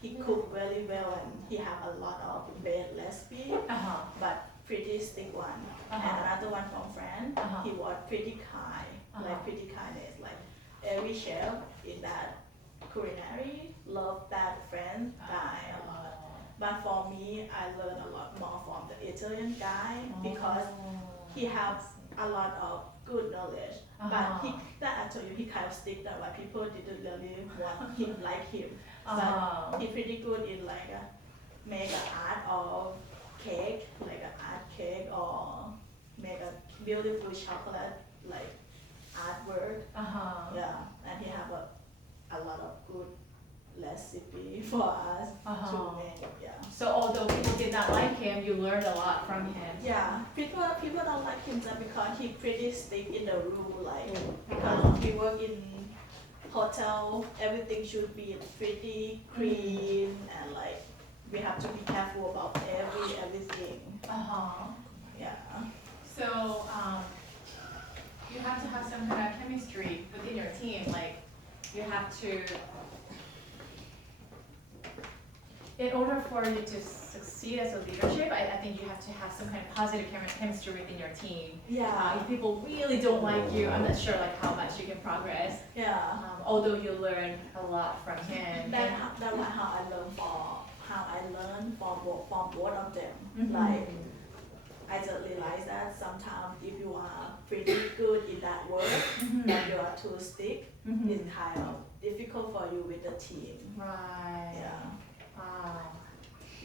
He cook very well, and he have a lot of bread recipe, Uh-huh. but pretty stick one. And Uh-huh. another one from France, Uh-huh. he was pretty kind, Uh-huh. pretty kindness. Every chef in that culinary love that French guy a lot. But for me, I learned a lot more from the Italian guy because he has a lot of good knowledge. But that I told you, he kind of stick that why people didn't really want him like him. But he pretty good in make an art of cake, like an art cake, or make a beautiful chocolate artwork. Uh-huh. Yeah, and he have a lot of good recipe for us to make. Yeah. So although people did not like him, you learned a lot from him. Yeah, people don't like him just because he pretty stick in the rule, because he work in hotel, everything should be pretty clean, and we have to be careful about everything. Uh-huh. Yeah. So, you have to have some kind of chemistry within your team. You have to, in order for you to succeed as a leadership, I think you have to have some kind of positive chemistry within your team. Yeah. If people really don't like you, I'm not sure how much you can progress. Yeah. Although you learn a lot from him. That's how I learn from both of them. Mhm. I just realized that sometimes if you are pretty good in that work, and you are too stick, Mhm. it's kind of difficult for you with the team. Right. Yeah. Wow.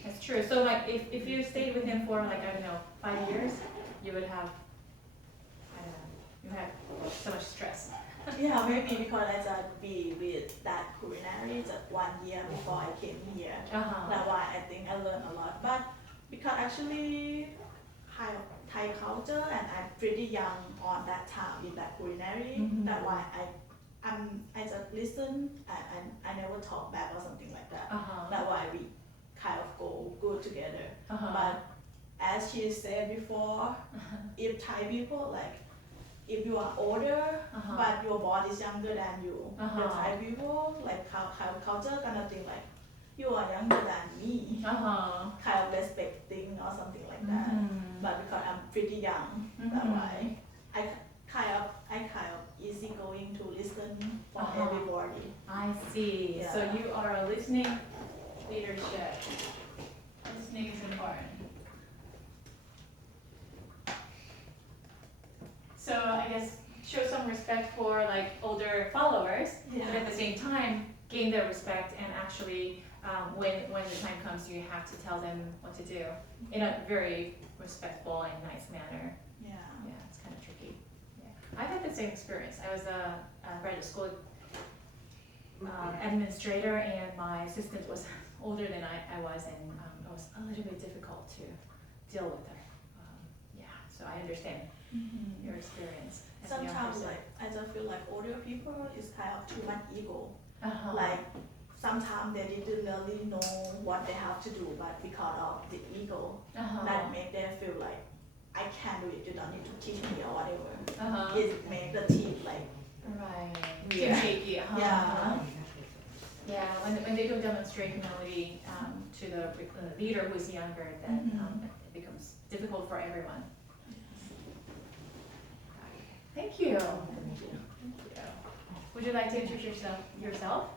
That's true. So if you stayed with him for 5 years, you would have, you had so much stress. Yeah, maybe because I just be with that culinary just 1 year before I came here. Uh-huh. That's why I think I learned a lot. But because actually Thai culture, and I'm pretty young on that time in that culinary. Mhm. That's why I just listen, and I never talk back or something like that. Uh-huh. That's why we kind of go good together. Uh-huh. But as she said before, if Thai people if you are older, Uh-huh. but your boss is younger than you, the Uh-huh. Thai people culture kind of thing you are younger than me, Uh-huh. kind of respecting or something like that. Mhm. But because I'm pretty young, that's Mhm. why I kind of easygoing to listen for Uh-huh. everybody. I see. Yeah. So you are a listening leadership. Listening is important. So I guess show some respect for older followers, Yeah. but at the same time gain their respect, and actually when the time comes, you have to tell them what to do in a very respectful and nice manner. Yeah. Yeah, it's kind of tricky. Yeah. I've had the same experience. I was a graduate school administrator, and my assistant was older than I was, and it was a little bit difficult to deal with her. Yeah, so I understand your experience. As a young Sometimes person. I just feel older people is kind of too much ego. Uh-huh. Sometimes they didn't really know what they have to do, but because of the ego, Uh-huh. that make them feel I can't do it, you don't need to teach me or whatever. Uh-huh. It make the team Right. Yeah. Shaky. Uh-huh. Yeah. Yeah, when they don't demonstrate humility to the leader who is younger, then it becomes difficult for everyone. Thank you. Thank you. Would you like to introduce yourself?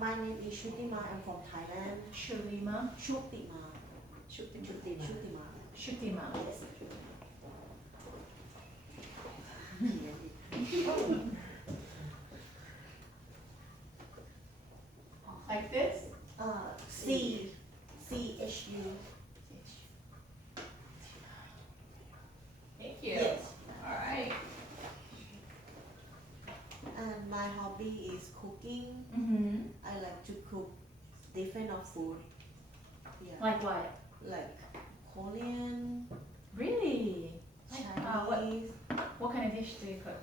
My name is Shutima. I'm from Thailand. Shulima. Shutima. Shutima. Shutima. Shutima. Like this? CHU. Thank you. Yes. All right. And my hobby is cooking. Mm-hmm. I like to cook different of food. Yeah. Like what? Like Korean, Really? Chinese. What kind of dish do you cook?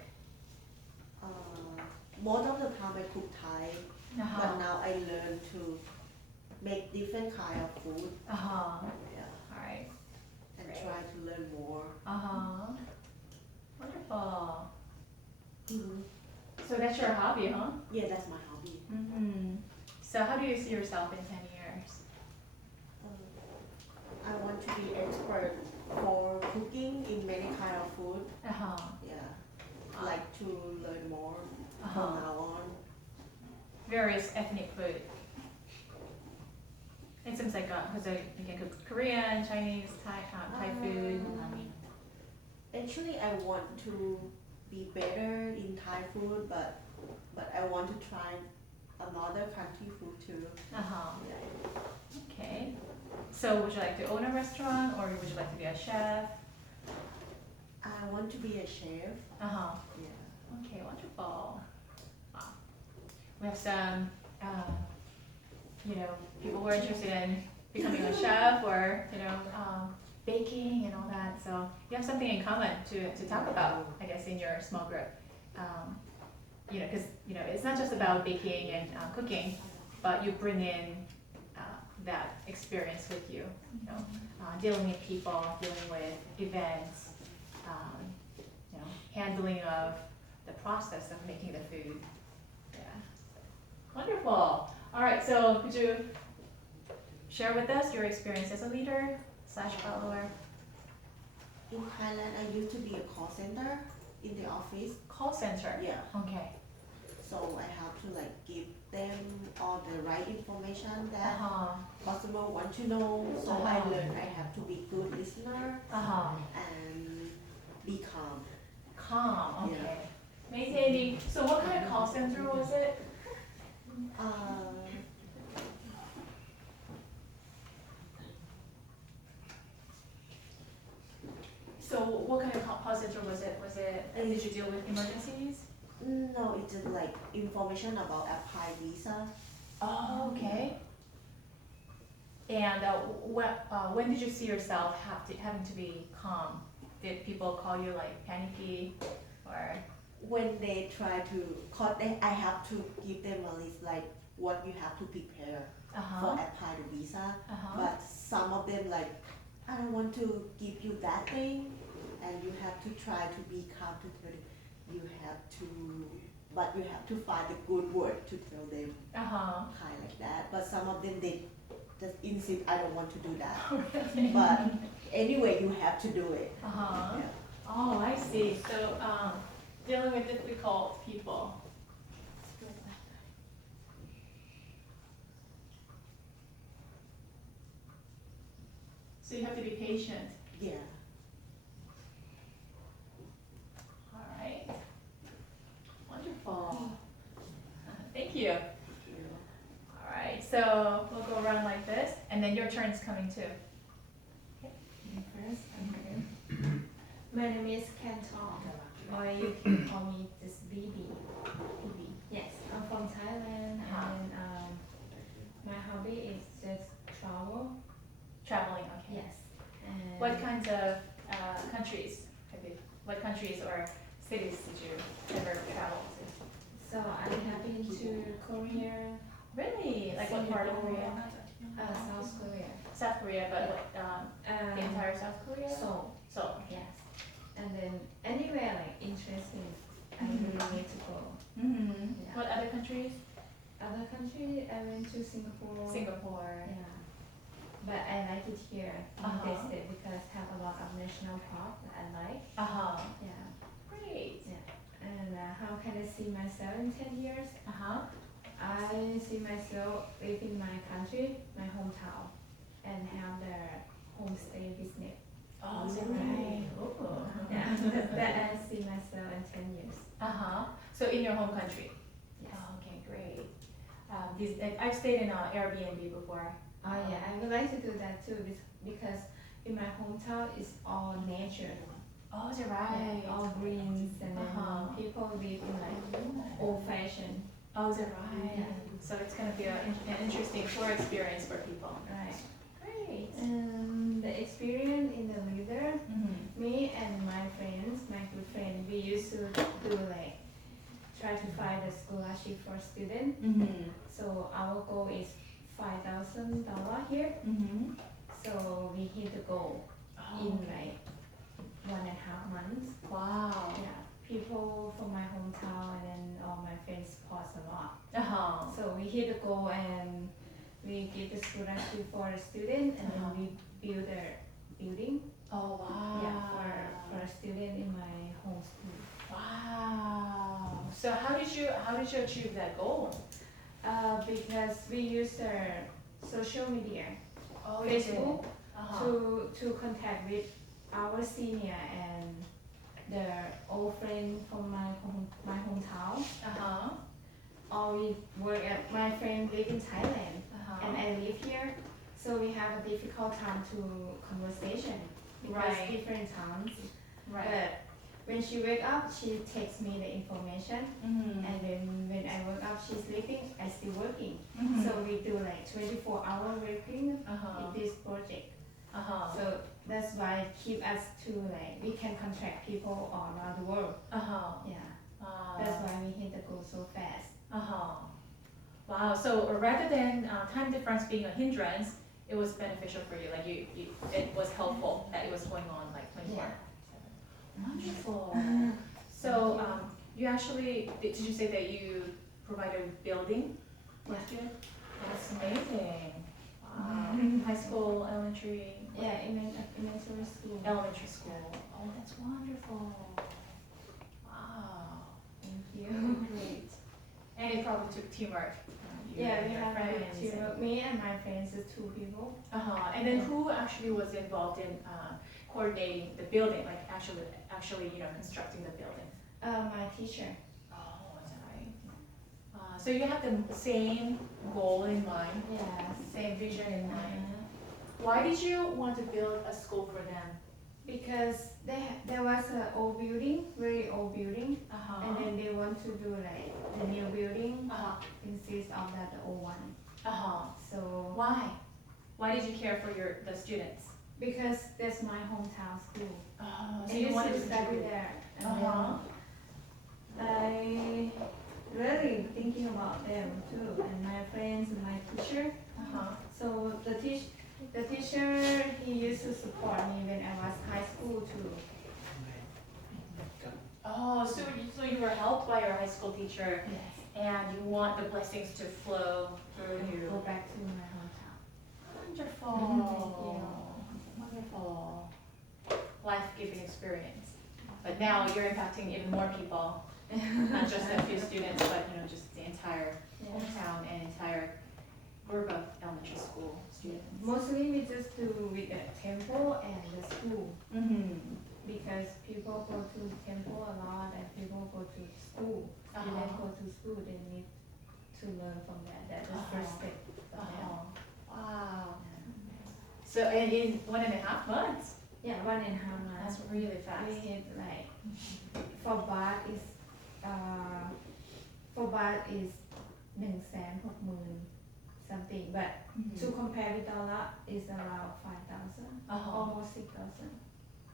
Most of the time I cook Thai, but now I learn to make different kind of food. Yeah. All right. And Great. try to learn more. Wonderful. Mm-hmm. So that's your hobby, huh? Yeah, that's my hobby. Mm-hmm. So how do you see yourself in 10 years? I want to be expert for cooking in many kind of food. Yeah, like to learn more from now on. Various ethnic food. It seems like because you can cook Korean, Chinese, Thai food. Actually, I want to be better in Thai food, but I want to try another country food too. Yeah. Okay. So would you like to own a restaurant or would you like to be a chef? I want to be a chef. Yeah. Okay, wonderful. Wow. We have some, people who are interested in becoming a chef or, baking and all that. So you have something in common to talk about, I guess, in your small group. Because, it's not just about baking and cooking, but you bring in that experience with you, dealing with people, dealing with events, handling of the process of making the food. Yeah. Wonderful. All right, so could you share with us your experience as a leader / follower? In Thailand, I used to be a call center in the office. Call center? Yeah. Okay. So I have to give them all the right information that customer want to know. So I learned I have to be good listener and be calm. Calm, okay. Yeah. Maintaining, so what kind of call center was it? So what kind of call center was it? Did you deal with emergencies? No, it's just information about apply visa. Oh, okay. And when did you see yourself having to be calm? Did people call you panicky, or? When they try to call, I have to give them a list what you have to prepare for apply the visa. But some of them I don't want to give you that thing, and you have to try to be calm to tell them. But you have to find a good word to tell them, kind like that. But some of them they just insist, I don't want to do that. Really? But anyway, you have to do it. Yeah. Oh, I see. So dealing with difficult people. So you have to be patient. Yeah. All right. Wonderful. Thank you. All right, so we'll go around like this, and then your turn's coming too. Okay. First, my name is Canton, or you can call me just BB. Yes, I'm from Thailand, and my hobby is just travel. Traveling, okay. Yes. And What kinds of countries what countries or cities did you ever travel to? So I have been to Korea, Really? Like what part of Korea? South Korea. South Korea, but what, the entire South Korea? Seoul. Seoul. Yes. And then anywhere interesting, I really need to go. Mm-hmm. Yeah. What other countries? Other country, I went to Singapore. Singapore. Yeah. But I like it here in this state because have a lot of national park that I like. Yeah. Great. And how can I see myself in 10 years? I see myself live in my country, my hometown, and have the homestay business. Oh, is that right? Oh. Yeah, that I see myself in 10 years. So in your home country? Yes. Oh, okay, great. I've stayed in an Airbnb before. Oh yeah, I would like to do that too because in my hometown it's all nature. Oh, is that right? All greens and then people live in like old fashioned. Oh, is that right? Yeah. So it's gonna be an interesting tour experience for people. Right. Great. The experience in the leader, me and my friends, my good friend, we used to do like try to find a scholarship for students. So our goal is $5,000 here. So we hit the goal in like 1.5 months. Wow. Yeah, people from my hometown and then all my friends support a lot. So we hit the goal and we give the scholarship for the student and then we build a building. Oh wow. Yeah, for a student in my home school. Wow. So how did you achieve that goal? Because we use social media, Oh, Facebook, to contact with our senior and the old friend from my hometown. Or we work at my friend live in Thailand and I live here, so we have a difficult time to conversation because different towns. But when she wake up, she takes me the information, and then when I wake up, she's sleeping. I still working. So we do like 24-hour working in this project. So that's why keep us to like we can contact people all around the world. Yeah, that's why we hit the goal so fast. Wow. So rather than time difference being a hindrance, it was beneficial for you. Like it was helpful that it was going on like 24. Wonderful. So you actually did you say that you provide a building? That's amazing. Wow. High school, elementary. Yeah, elementary school. Elementary school. Oh, that's wonderful. Wow. Thank you. Great. And it probably took teamwork. You Yeah, and we your have friends a team. Me and my friends is 2 people. And then who actually was involved in coordinating the building, like actually constructing the building? My teacher. Oh, is that right? So you have the same goal in mind, Yes. same vision in mind. Why did you want to build a school for them? Because there was an old building, very old building, and then they want to do like the new building instead of the old one. So Why? Why did you care for the students? because that's my hometown school. So I you used wanted to to study contribute. there. And I really thinking about them too, and my friends and my teacher. So the teacher, he used to support me when I was high school too. Oh, so you were helped by your high school teacher, Yes. and you want the blessings to flow through you. Go back to my hometown. Wonderful. Thank you. Wonderful. Life-giving experience. But now you're impacting even more people, not just a few students, but just the entire hometown and entire group of elementary school students. Mostly we just do with the temple and the school because people go to temple a lot and people go to school. Students go to school, they need to learn from that. That's the first step for them. Wow. So and in 1.5 months. Yeah, 1.5 months. That's really fast. We hit like for baht is 160,000 something, but to compare with dollar is around 5,000, almost 6,000.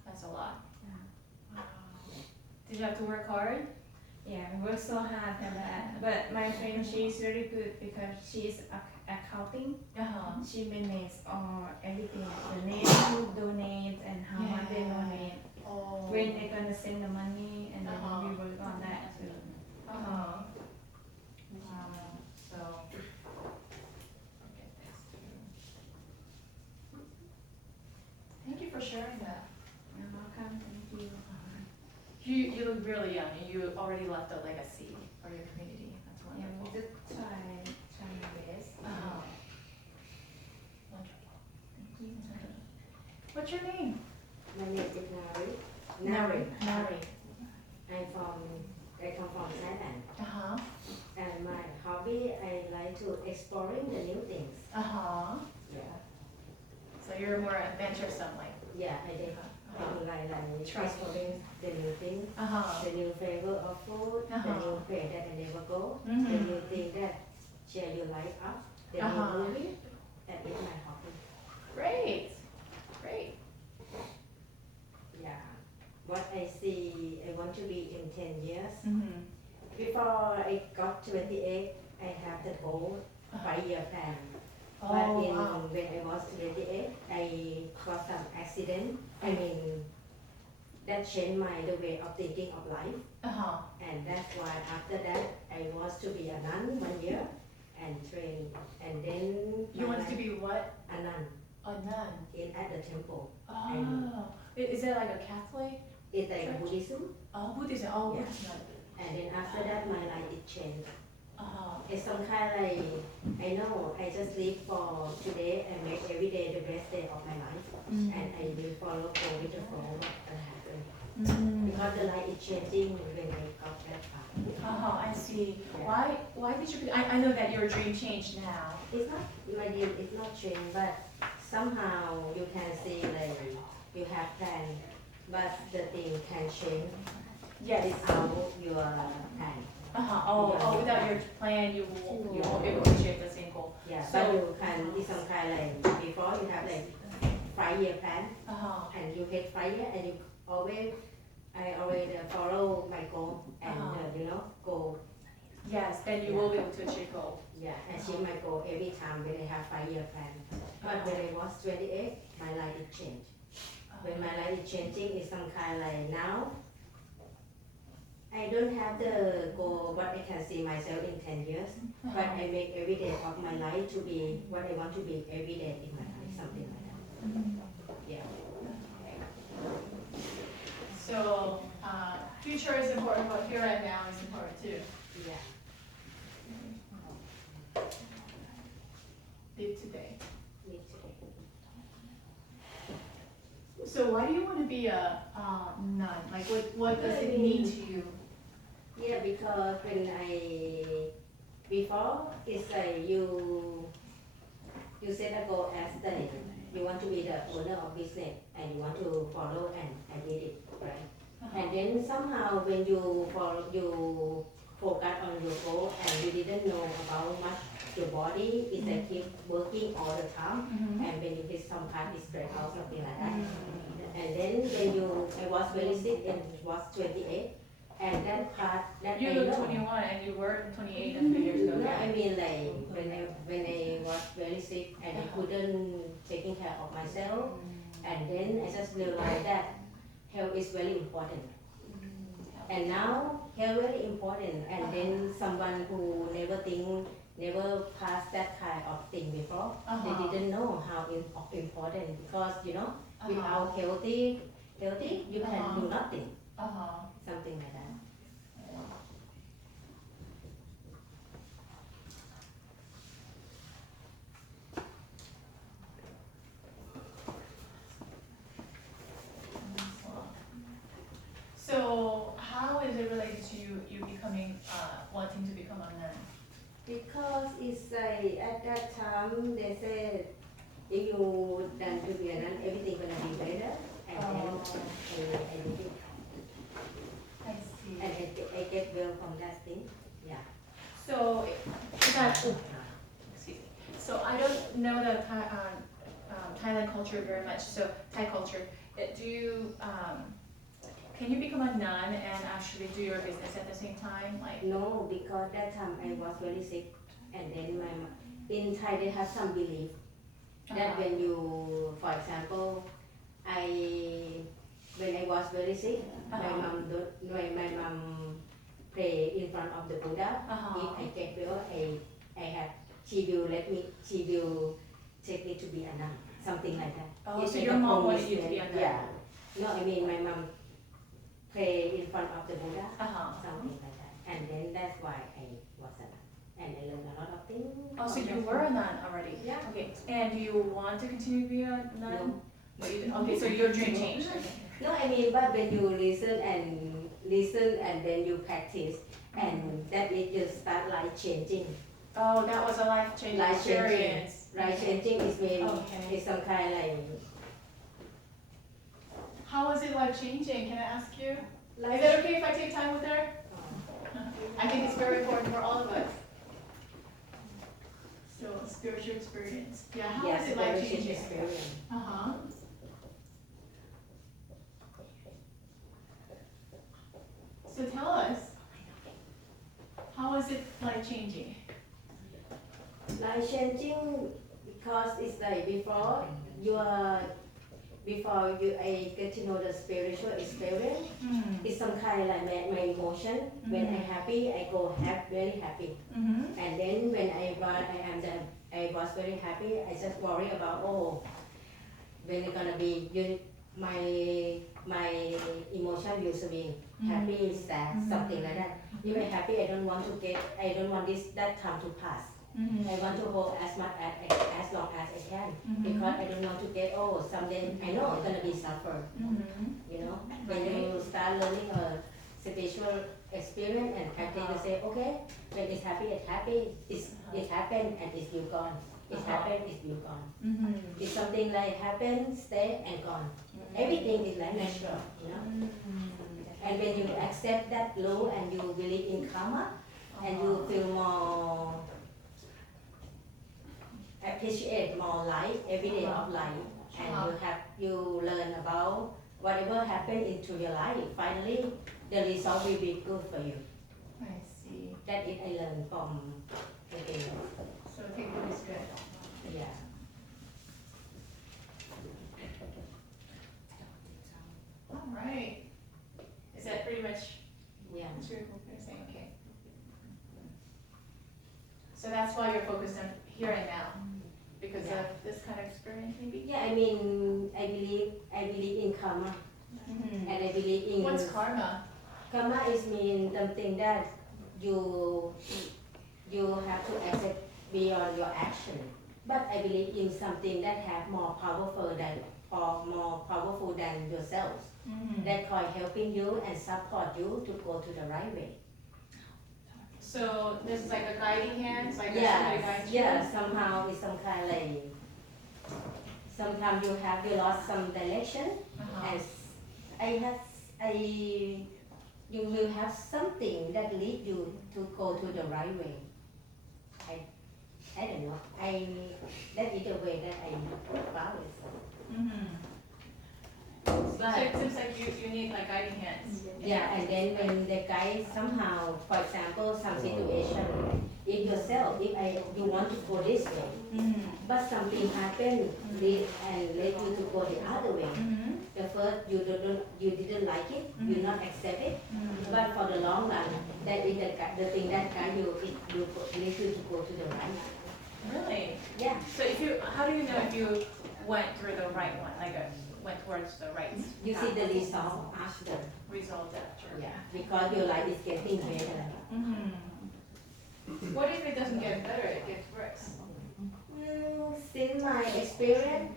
That's a lot. Yeah. Wow. Did you have to work hard? Yeah, we work so hard for that. But my friend, she's very good because she's accounting. She manages everything, the name who donate and how much they donate, when they're gonna send the money, and then we work on that too. Wow. So sharing that. You're welcome. Thank you. You look really young and you already left a legacy for your community. That's Yeah, wonderful. we just try my best. Wonderful. Thank you. What's your name? My name is Nari. Nari. I come from Thailand. Uh-huh. And my hobby, I like to exploring the new things. Uh-huh. Yeah. So you're more adventuresome, like. Yeah, I did. I do like exploring the new things, Uh-huh. the new flavor of food, the new place that I never go, the Mhm. new thing that cheer your life up, the Uh-huh. new movie. That is my hobby. Great. Great. Yeah. What I see, I want to be in 10 years. Mm-hmm. Before I got 28, I had the goal, 5-year plan. Oh, But wow. when I was 28, I got some accident. That changed the way of thinking of life. Uh-huh. And that's why after that, I was to be a nun 1 year and train. And then You want to be what? a nun A nun. at the temple. Oh. Is that like a Catholic? It's like Church? Buddhism. Oh, Buddhism. Oh, Yeah. Buddhism. And then after that, my life it changed. Uh-huh. It's some kind like, I know, I just live for today and make every day the best day of my life. Mm. And I will follow go with the flow that happen. Mm. Because the life is changing when I got that far. Oh, I see. Yeah. Why did you? I know that your dream changed now. It's not, my dear, it's not change, but somehow you can see like you have plan, but the thing can change Yes. without your plan. Oh, without your plan, you won't be able to achieve the same goal. Yeah, So- but you can be some kind like before you have like 5-year plan. And you hit 5 years and I always follow my goal and go, Yes, then you will be able to achieve goal. achieve my goal every time when I have 5-year plan. But when I was 28, my life is changed. When my life is changing, it's some kind like now, I don't have the goal what I can see myself in 10 years, but I make every day of my life to be what I want to be every day in my life, something like that. Yeah. So, future is important, but here and now is important too. Yeah. Live today. Me too. So why do you want to be a nun? Like, what does it mean to you? Yeah, because before it's like you set a goal as you want to be the owner of business and you want to follow and I did it, right? And then somehow when you focus on your goal and you didn't know about much your body is like keep working all the time and when you hit some part it's break out something like that. And then when I was very sick and was 28 and that part that You I look know. 21 and you were 28 a few years ago. No, Yeah. I mean like when I was very sick and I couldn't taking care of myself, and then I just realized that health is very important. And now health very important, and then someone who never passed that kind of thing before, they didn't know how important because without healthy you can do nothing, something like that. So how is it related to you becoming, wanting to become a nun? Because it's like at that time they said if you done to be a nun, everything gonna be better, and then I did it, I see. and I get well from that thing. Yeah. So, excuse me. So I don't know the Thailand culture very much. So Thai culture, do you, can you become a nun and actually do your business at the same time? Like, No, because that time I was very sick, and then in Thai they have some belief that when you, for example, when I was very sick, my mom pray in front of the Buddha. If I get well, she will take me to be a nun, something like that. Oh, It's so like your a mom wanted you to promise, be on that? Yeah. No, I mean my mom pray in front of the Buddha, something like that. And then that's why I was a nun. And I learned a lot of things. Oh, so from you that. were a nun already? Yeah. Okay, and do you want to continue to be a nun? No. No, you didn't? Okay, so your dream changed. Okay. No, I mean, but when you listen and then you practice, and that it just start life changing. Oh, that was a life-changing Life changing. experience. Life changing is when Okay. it's some kind like How was it life-changing? Can I ask you? Is life. that okay if I take time with her? I think it's very important for all of us. So, spiritual experience. Yeah, how Yes, was it very life-changing? experience. Uh-huh. So tell us, how was it life-changing? Life changing because it's like I get to know the spiritual experience. It's some kind like my emotion. When I'm happy, I go very happy. And then when I was very happy, I just worry about when it's gonna be my emotion will swing, happy, sad, something like that. If I'm happy, I don't want that time to pass. I want to hold as long as I can because I don't want to get someday I know I'm gonna be suffer. You know, when you start learning a spiritual experience and practice, you say, okay, when it's happy, it happened and it's still gone. It happened, it's still gone. It's something like happen, stay and gone. Everything is like natural, you know. And when you accept that law and you believe in karma, and you feel more appreciate more life, every day of life, and you learn about whatever happened into your life. Finally, the result will be good for you. I see. That is I learned from the game. So take what is good. Yeah. All right. Is that pretty much Yeah. what you're saying? Okay. So that's why you're focused on here and now, because Yeah. of this kind of experience, maybe. Yeah, I mean, I believe in karma, and I believe in. What's karma? Karma is mean something that you have to accept beyond your action. But I believe in something that have more powerful than yourself. That call helping you and support you to go to the right way. So this is like a guiding hand, it's like somebody guides you? Yeah, somehow it's some kind like, sometimes you lost some direction, and you will have something that lead you to go to the right way. I don't know. That is the way that I found it. So it seems like you need like guiding hands. Yeah, and then when the guy somehow, for example, some situation in yourself, you want to go this way, but something happened and led you to go the other way. The first you didn't like it, you not accept it, but for the long run, that is the thing that guide you, lead you to go to the right one. Really? Yeah. So how do you know if you went through the right one, went towards the right You path? see the result after. Result after. Yeah, because your life is getting better. What if it doesn't get better, it gets worse? Since my experience,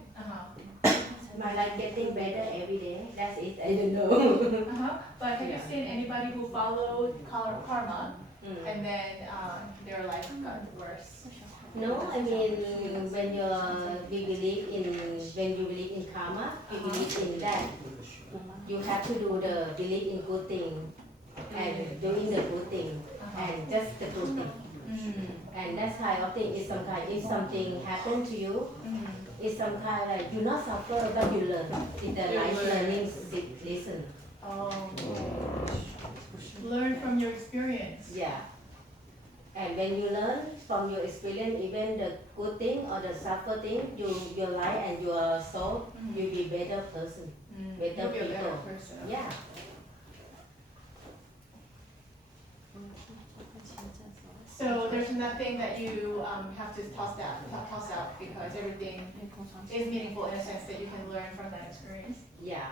my life getting better every day. That's it. I don't know. But have you seen anybody who followed karma and then their life got worse? No, I mean when you believe in karma, you believe in that. You have to do the believe in good thing and doing the good thing and just the good thing. And that's kind of thing is some kind. If something happened to you, it's some kind like you not suffer but you learn. It's the life learning lesson. Oh. Learn from your experience. Yeah. And when you learn from your experience, even the good thing or the suffer thing, your life and your soul will be better person, better You'll be a better people. person. Yeah. So there's nothing that you have to toss out because everything is meaningful in a sense that you can learn from that experience. Yeah.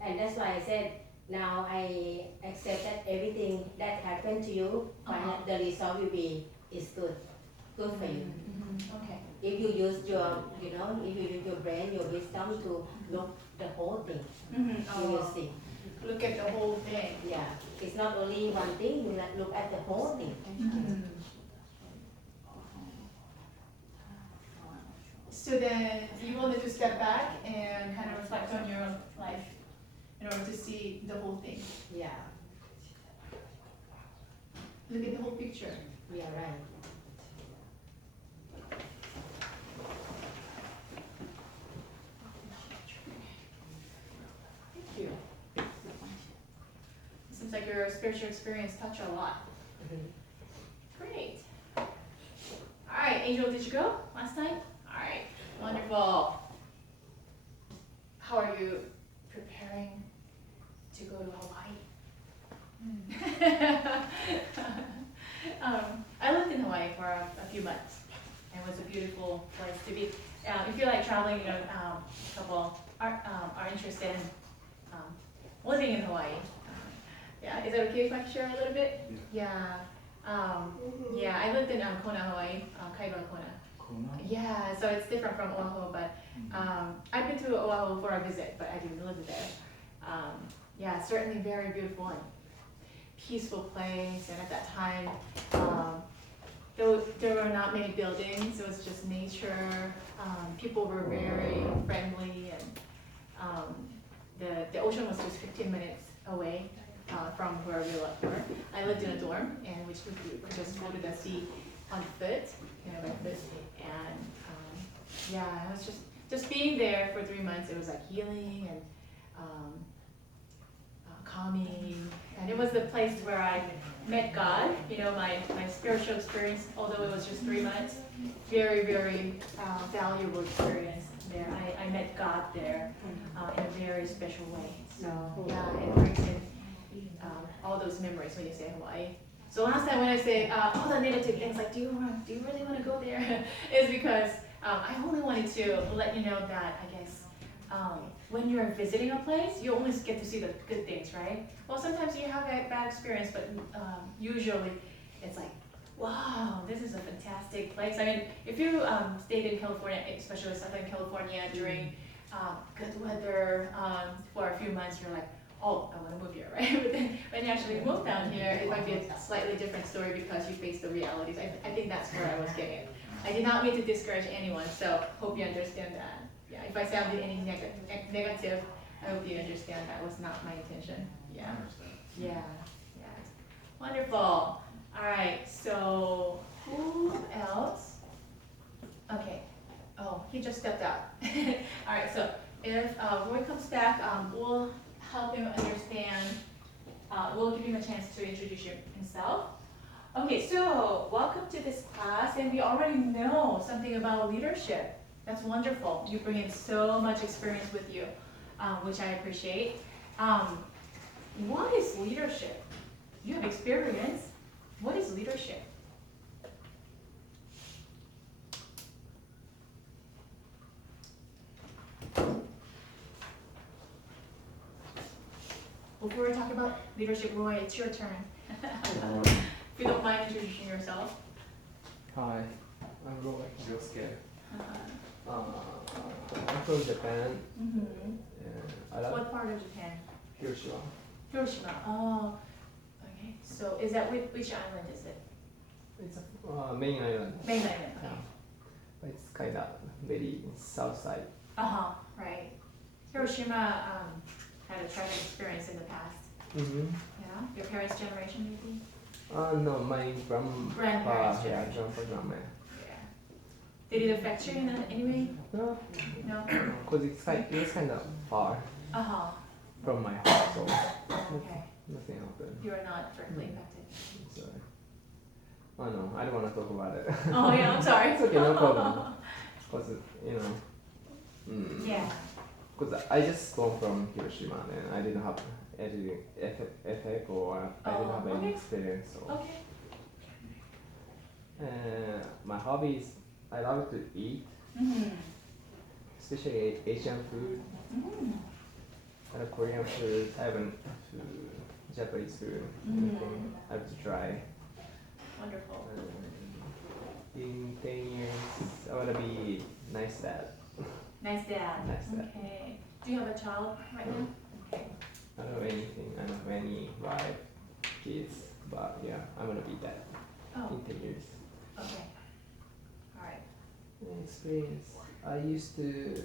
And that's why I said, now I accept that everything that happened to you, the result will be is good for you. Okay. If you use your, if you use your brain, your wisdom to look the whole thing, you will see. Look at the whole thing. Yeah, it's not only one thing, you look at the whole thing. So then you wanted to step back and kind of reflect on your own life in order to see the whole thing. Yeah, Look at the whole picture. yeah, right. Thank you. Seems like your spiritual experience touched a lot. Great. All right, Angel, did you go last time? All right, wonderful. How are you preparing to go to Hawaii? I lived in Hawaii for a few months, and it was a beautiful place to be. If you like traveling, couple are interested in living in Hawaii. Yeah, is it okay if I share a little bit? Yeah. Yeah, I lived in Kona, Hawaii, Kaiwa, Kona. Yeah, so it's different from Oahu, but I've been to Oahu for a visit, but I didn't live there. Yeah, certainly very beautiful and peaceful place, and at that time, there were not many buildings, it was just nature. People were very friendly, and the ocean was just 15 minutes away from where we were. I lived in a dorm, and which we could just go to the sea on foot, by foot, and yeah, it was just being there for 3 months. It was like healing and calming, and it was the place where I met God. My spiritual experience, although it was just 3 months, very, very valuable experience there. I met God there in a very special way. So yeah, it brings in all those memories when you say Hawaii. So last time when I say all the negative things, like do you really want to go there, is because I only wanted to let you know that I guess when you're visiting a place, you only get to see the good things, right? Well, sometimes you have a bad experience, but usually it's like, wow, this is a fantastic place. I mean, if you stayed in California, especially Southern California, during good weather for a few months, you're like, oh, I want to move here, right? But then when you actually move down here, it might be a slightly different story because you face the realities. I think that's where I was getting. I did not mean to discourage anyone, so hope you understand that. Yeah, if I sounded any negative, I hope you understand that was not my intention. Yeah. Yeah. Yeah. Wonderful. All right. So who else? Okay. Oh, he just stepped out. All right. So if Roy comes back, we'll help him understand. We'll give him a chance to introduce himself. Okay. So welcome to this class, and we already know something about leadership. That's wonderful. You bring in so much experience with you, which I appreciate. What is leadership? You have experience. What is leadership? Before we talk about leadership, Roy, it's your turn. If you don't mind introducing yourself. Hi, I'm Roy. You're scared. I'm from Japan. And I like What part of Japan? Hiroshima. Hiroshima. Oh, okay. So is that which island is it? It's a main island. Main island. Okay. But it's kind of very south side. Right. Hiroshima had a tragic experience in the past. Yeah. Your parents' generation, maybe. No, my Grandparents' yeah, generation. grandma. Did it affect you in any way? No, No. because it's kind of far from my house, so Okay. nothing happened. You are not directly impacted. So, oh no, I don't want to talk about it. Oh yeah, I'm sorry. It's okay, no problem. Because Yeah. Because I just come from Hiroshima and I didn't have any effect or I didn't have any Okay. experience. So. Okay. My hobbies, I love to eat, especially Asian food, and Korean food, Taiwan food, Japanese food, anything I have to try. Wonderful. In 10 years, I want to be nice dad. Nice dad. Nice dad. Okay. Do you have a child right now? Okay. I don't know anything. I don't have any wife, kids, but yeah, I'm gonna be that in 10 years. Okay. All right. Experience. I used to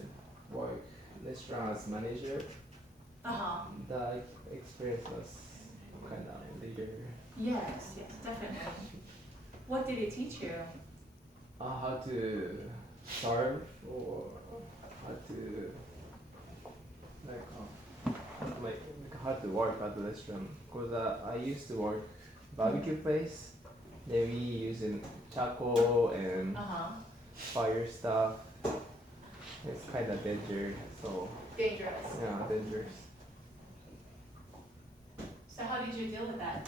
work restaurant as manager. The experience was kind of bigger. Yes, definitely. What did it teach you? How to serve or how to like how to work at the restaurant. Cause I used to work barbecue place. Then we using charcoal and fire stuff. It's kind of dangerous. So Dangerous. yeah, dangerous. So how did you deal with that?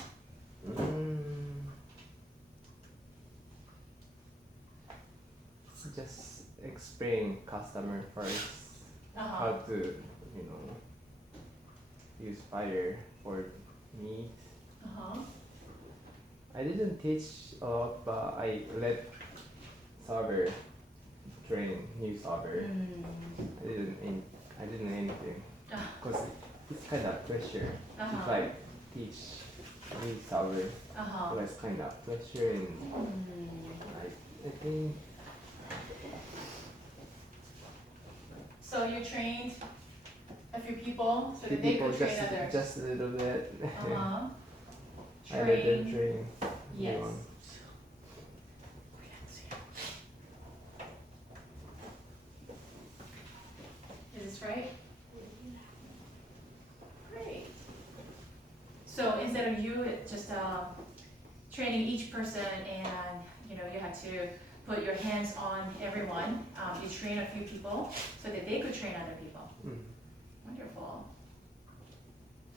Just explain customer first how to use fire for meat. I didn't teach a lot, but I let server train new server. I didn't anything because it's kind of pressure to like teach new server. So it's kind of pressure and I think. So you trained a few people so that they could train others. Just a little bit. I let them Train. train. Yes. everyone. Is this right? Great. So instead of you just training each person and you had to put your hands on everyone, you train a few people so that they could train other people. Wonderful.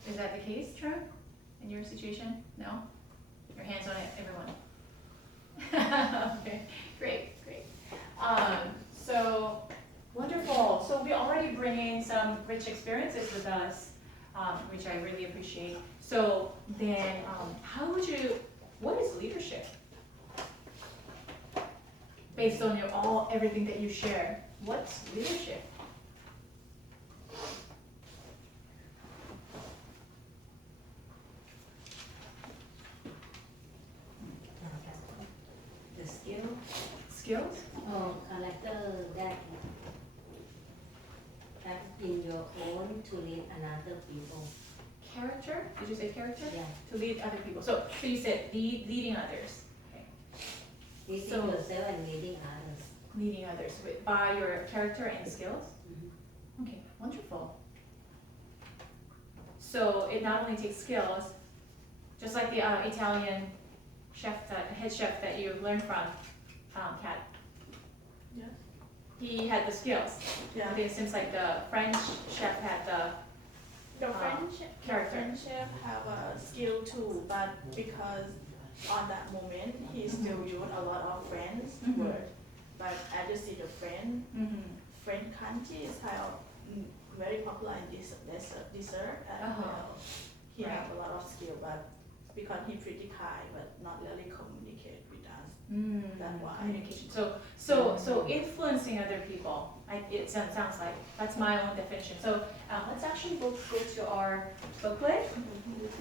Is that the case, Trent? In your situation? No? Your hands on everyone? Okay, great. So wonderful. So we're already bringing some rich experiences with us, which I really appreciate. So then, what is leadership? Based on everything that you share, what's leadership? The skill Skills? or character that in your own to lead another people. Character? Did you say character? Yeah. To lead other people. So you said leading others. Leading So- yourself and leading others. Leading others by your character and skills? Okay, wonderful. So it not only takes skills, just like the Italian chef, head chef that you learned from, Kat. Yeah. He had the skills. Yeah. Okay, it seems like the French chef had The French character. French chef have a skill too, but because on that moment he still used a lot of French word. But I just see the French country is kind of very popular in this dessert and he have a lot of skill, but because he pretty high but not really communicate with us. That's why. Communication. So influencing other people. It sounds like that's my own definition. So let's actually go to our booklet.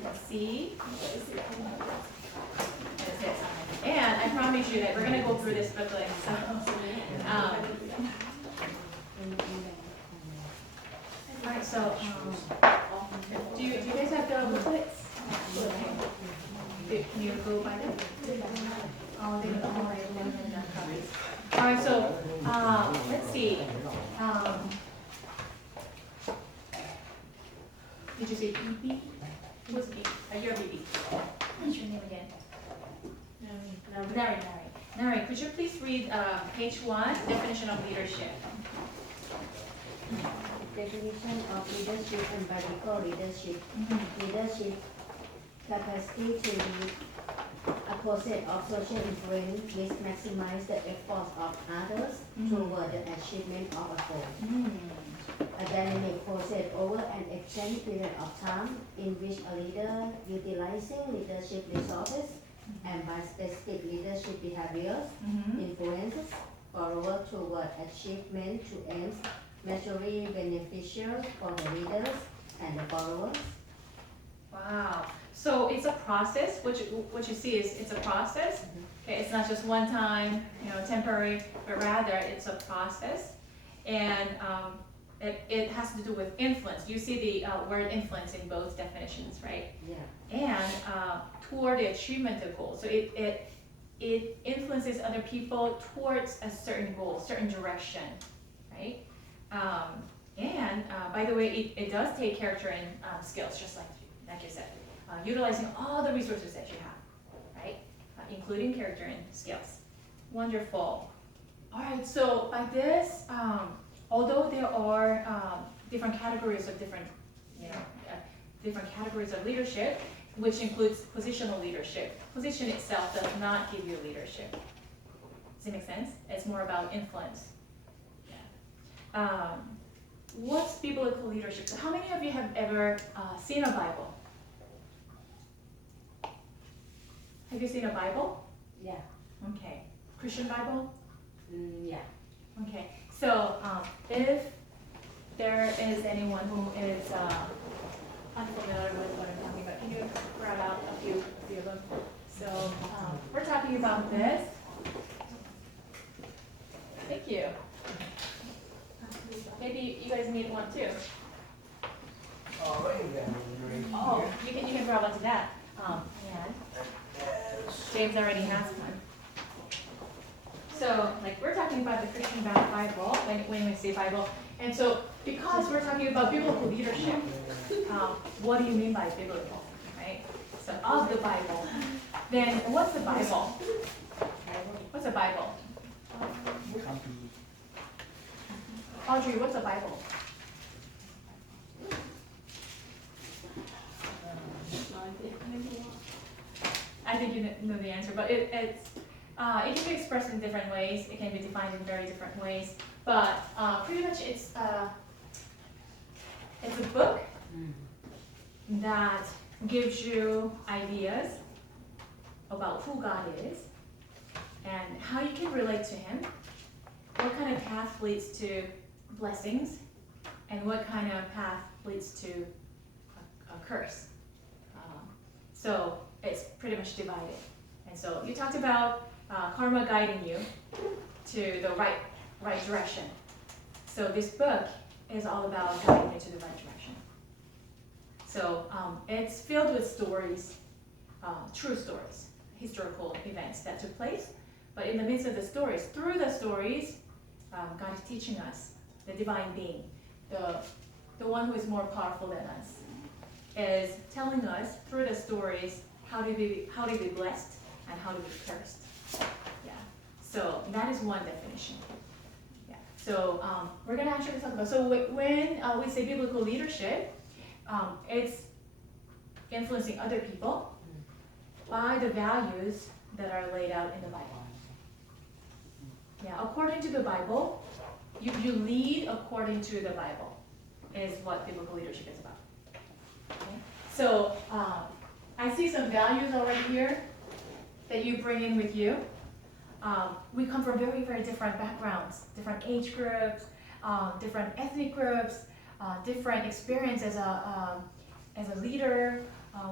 Let's see. And I promise you that we're gonna go through this booklet. Alright, so do you guys have the booklets? Can you go by them? Oh, they don't have copies. Alright, so let's see. Did you say BB? Who's BB? You're BB. What's your name again? Nari, could you please read page 1, definition of leadership? Definition of leadership and practical leadership. Leadership, capacity to lead a process of social influence which maximize the efforts of others toward the achievement of a goal. A dynamic process over an extended period of time in which a leader utilizing leadership resources and by specific leadership behaviors influences followers toward achievement to aims mutually beneficial for the leaders and the followers. Wow. So it's a process. What you see is it's a process. Okay, it's not just one time, temporary, but rather it's a process, and it has to do with influence. You see the word influence in both definitions, right? Yeah. And toward the achievement of goals. So it influences other people towards a certain goal, certain direction, right? And by the way, it does take character and skills, just like you said, utilizing all the resources that you have, right? Including character and skills. Wonderful. All right, so by this, although there are different categories of different categories of leadership, which includes positional leadership. Position itself does not give you leadership. Does it make sense? It's more about influence. Yeah. What's biblical leadership? So how many of you have ever seen a Bible? Have you seen a Bible? Yeah. Okay. Christian Bible? Yeah. Okay. So if there is anyone who is unfamiliar with what I'm talking about, can you grab out a few of them? So we're talking about this. Thank you. Maybe you guys need one too. Oh, you can grab onto that. And James already has one. So, like, we're talking about the Christian Bible when we say Bible, and so because we're talking about biblical leadership, what do you mean by biblical, right? So, of the Bible, then what's the Bible? What's a Bible? Audrey, what's a Bible? I think you know the answer, but it can be expressed in different ways. It can be defined in very different ways. But pretty much it's a book that gives you ideas about who God is and how you can relate to Him, what kind of path leads to blessings, and what kind of path leads to a curse. So it's pretty much divided. And so you talked about karma guiding you to the right direction. So this book is all about guiding you to the right direction. So it's filled with stories, true stories, historical events that took place. But in the midst of the stories, through the stories, God is teaching us, the divine being, the one who is more powerful than us, is telling us through the stories how to be blessed and how to be cursed. Yeah. So that is one definition. Yeah. So we're gonna actually talk about. So when we say biblical leadership, it's influencing other people by the values that are laid out in the Bible. Yeah. According to the Bible, you lead according to the Bible, is what biblical leadership is about. Okay. So I see some values already here that you bring in with you. We come from very, very different backgrounds, different age groups, different ethnic groups, different experience as a leader,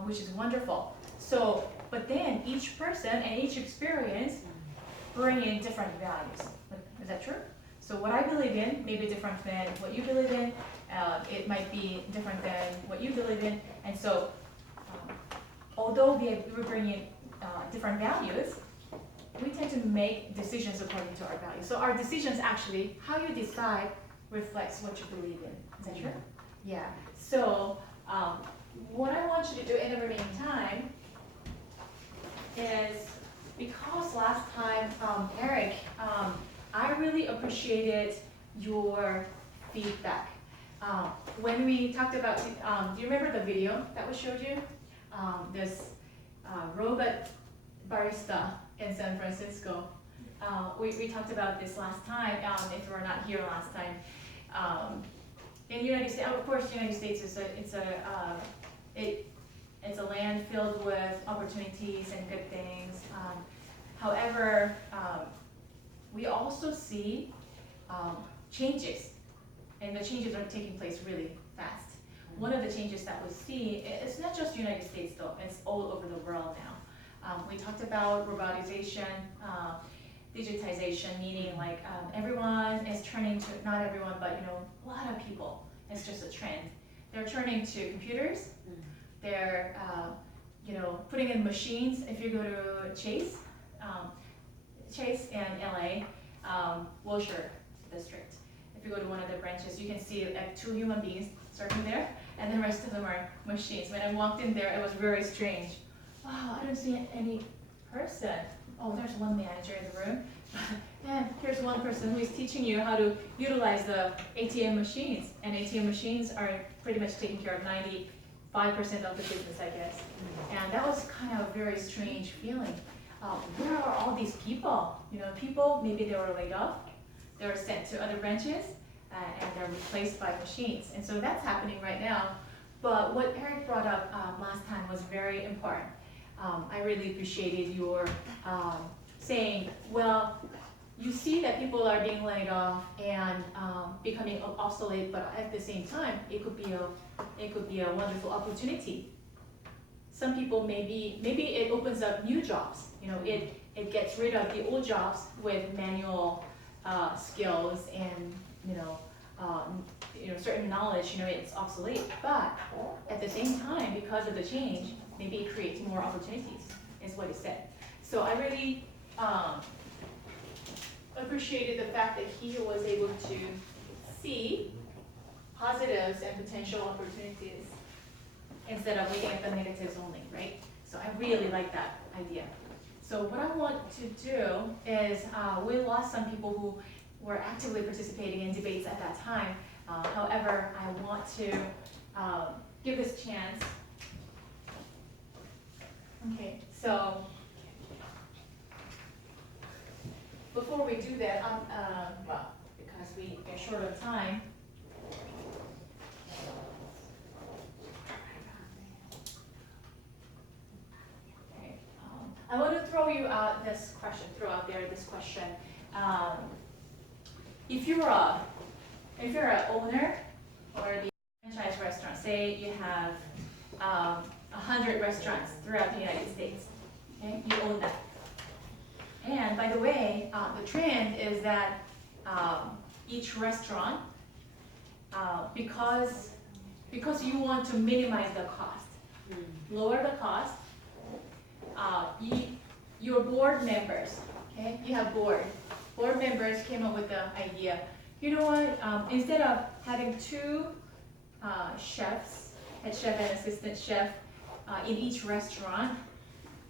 which is wonderful. So, but then each person and each experience bring in different values. Is that true? So what I believe in may be different than what you believe in. It might be different than what you believe in. And so, although we bring in different values, we tend to make decisions according to our values. So our decisions actually, how you decide reflects what you believe in. Is that true? Yeah. So what I want you to do in the remaining time is, because last time, Eric, I really appreciated your feedback. When we talked about, do you remember the video that we showed you? This robot barista in San Francisco. We talked about this last time, if you were not here last time. In the United States, of course, the United States is it's a land filled with opportunities and good things. However, we also see changes, and the changes are taking place really fast. One of the changes that we see, it's not just the United States though, it's all over the world now. We talked about robotization, digitization, meaning like everyone is turning to, not everyone, but a lot of people, it's just a trend. They're turning to computers, they're putting in machines. If you go to Chase in LA, Wilshire District, if you go to one of the branches, you can see like 2 human beings serving there, and the rest of them are machines. When I walked in there, it was very strange. Wow, I don't see any person. Oh, there's one manager in the room. And here's one person who is teaching you how to utilize the ATM machines. And ATM machines are pretty much taking care of 95% of the business, I guess. And that was kind of a very strange feeling. Where are all these people? People, maybe they were laid off, they were sent to other branches, and they're replaced by machines. And so that's happening right now. But what Eric brought up last time was very important. I really appreciated your saying, well, you see that people are being laid off and becoming obsolete, but at the same time, it could be a wonderful opportunity. Some people maybe it opens up new jobs. It gets rid of the old jobs with manual skills and certain knowledge. It's obsolete, but at the same time, because of the change, maybe it creates more opportunities, is what he said. So I really appreciated the fact that he was able to see positives and potential opportunities instead of looking at the negatives only, right? So I really like that idea. So what I want to do is, we lost some people who were actively participating in debates at that time. However, I want to give this chance. Okay, so before we do that, well, because we are short of time, okay, I want to throw out this question. If you're an owner or the franchise restaurant, say you have 100 restaurants throughout the United States, okay? You own that. And by the way, the trend is that each restaurant, because you want to minimize the cost, lower the cost, your board members, okay? You have board members came up with the idea, you know what, instead of having 2 chefs, head chef and assistant chef, in each restaurant,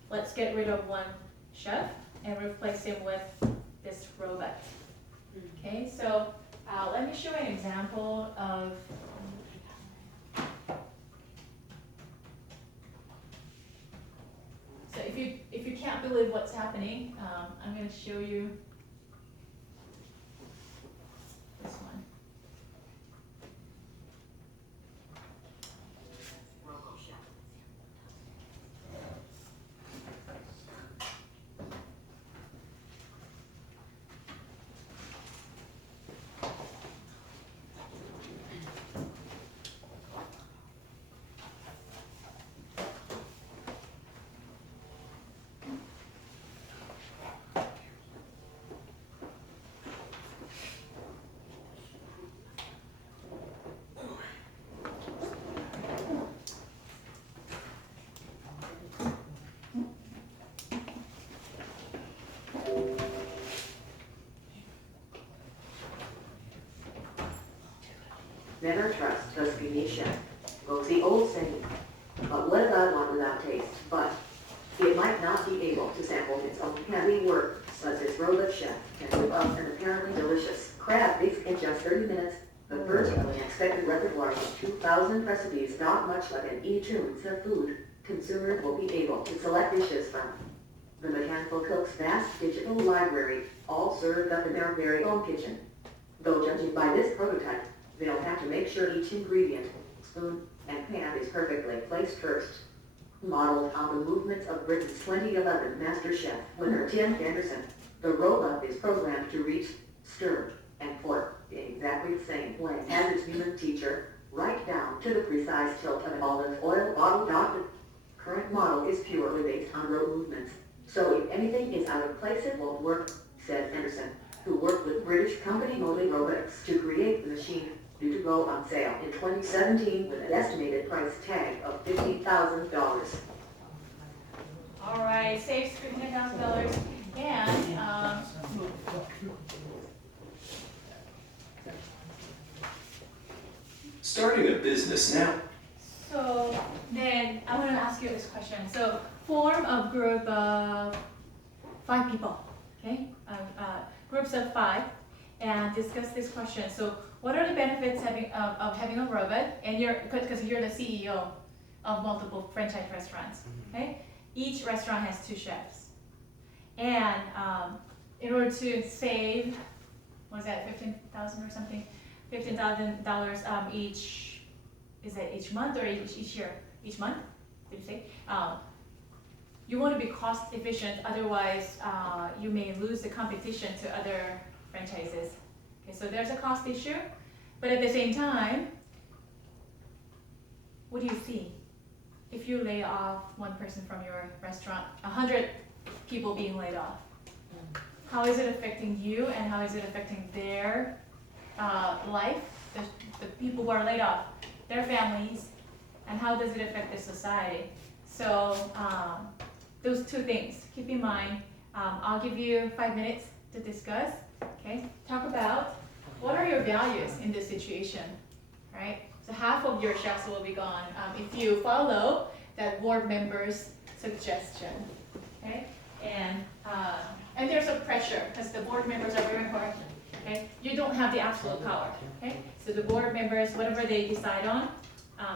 let's get rid of 1 chef and replace him with this robot. Okay, so let me show you an example of. So if you can't believe what's happening, I'm going to show you this one. Never trust a skinny chef. Goes the old saying. But what about one without taste? But it might not be able to sample its own heavy work, but this robot chef can whip up an apparently delicious crab baked in just 30 minutes. The virtually unexpected repertoire of 2,000 recipes, not much like an e-tunes of food, consumers will be able to select dishes from. the mechanical cook's vast digital library, all served up in their very own kitchen. Though judging by this prototype, they'll have to make sure each ingredient, spoon, and pan is perfectly placed first. Modeled on the movements of Britain's 2011 MasterChef winner Tim Anderson, the robot is programmed to reach, stir, and pour in exactly the same way as its human teacher, right down to the precise tilt of an olive oil bottle. The current model is purely based on rote movements, so if anything is out of place it won't work, said Anderson, who worked with British company Moly Robotics to create the machine, due to go on sale in 2017 with an estimated price tag of $15,000. All right, saves $15,000, and Starting a business now. so then I want to ask you this question. So form a group of 5 people, okay? Groups of 5, and discuss this question. So what are the benefits of having a robot? And because you're the CEO of multiple franchise restaurants, okay? Each restaurant has 2 chefs, and in order to save, what is that, $15,000 or something? $15,000 each. Is that each month or each year? Each month? Did you say? You want to be cost efficient, otherwise you may lose the competition to other franchises. Okay, so there's a cost issue, but at the same time, what do you see? If you lay off 1 person from your restaurant, 100 people being laid off, how is it affecting you and how is it affecting their life, the people who are laid off, their families, and how does it affect the society? So those 2 things, keep in mind. I'll give you 5 minutes to discuss, okay? Talk about what are your values in this situation, right? So half of your chefs will be gone if you follow that board member's suggestion, okay? And there's a pressure because the board members are very important, okay? You don't have the absolute power, okay? So the board members, whatever they decide on,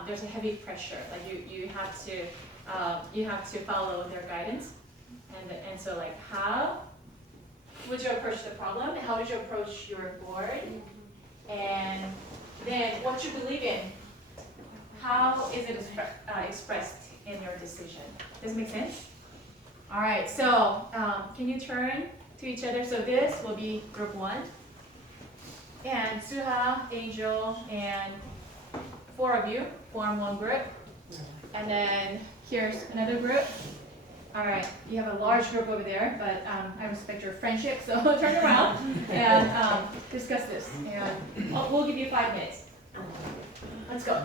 there's a heavy pressure. Like you have to follow their guidance, and so like how would you approach the problem? How would you approach your board? And then what you believe in, how is it expressed in your decision? Does it make sense? All right, so can you turn to each other? So this will be group 1. And Suha, Angel, and 4 of you form 1 group. And then here's another group. All right, you have a large group over there, but I respect your friendship, so turn around and discuss this. And we'll give you 5 minutes. Let's go.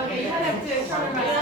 Okay, you have to turn around.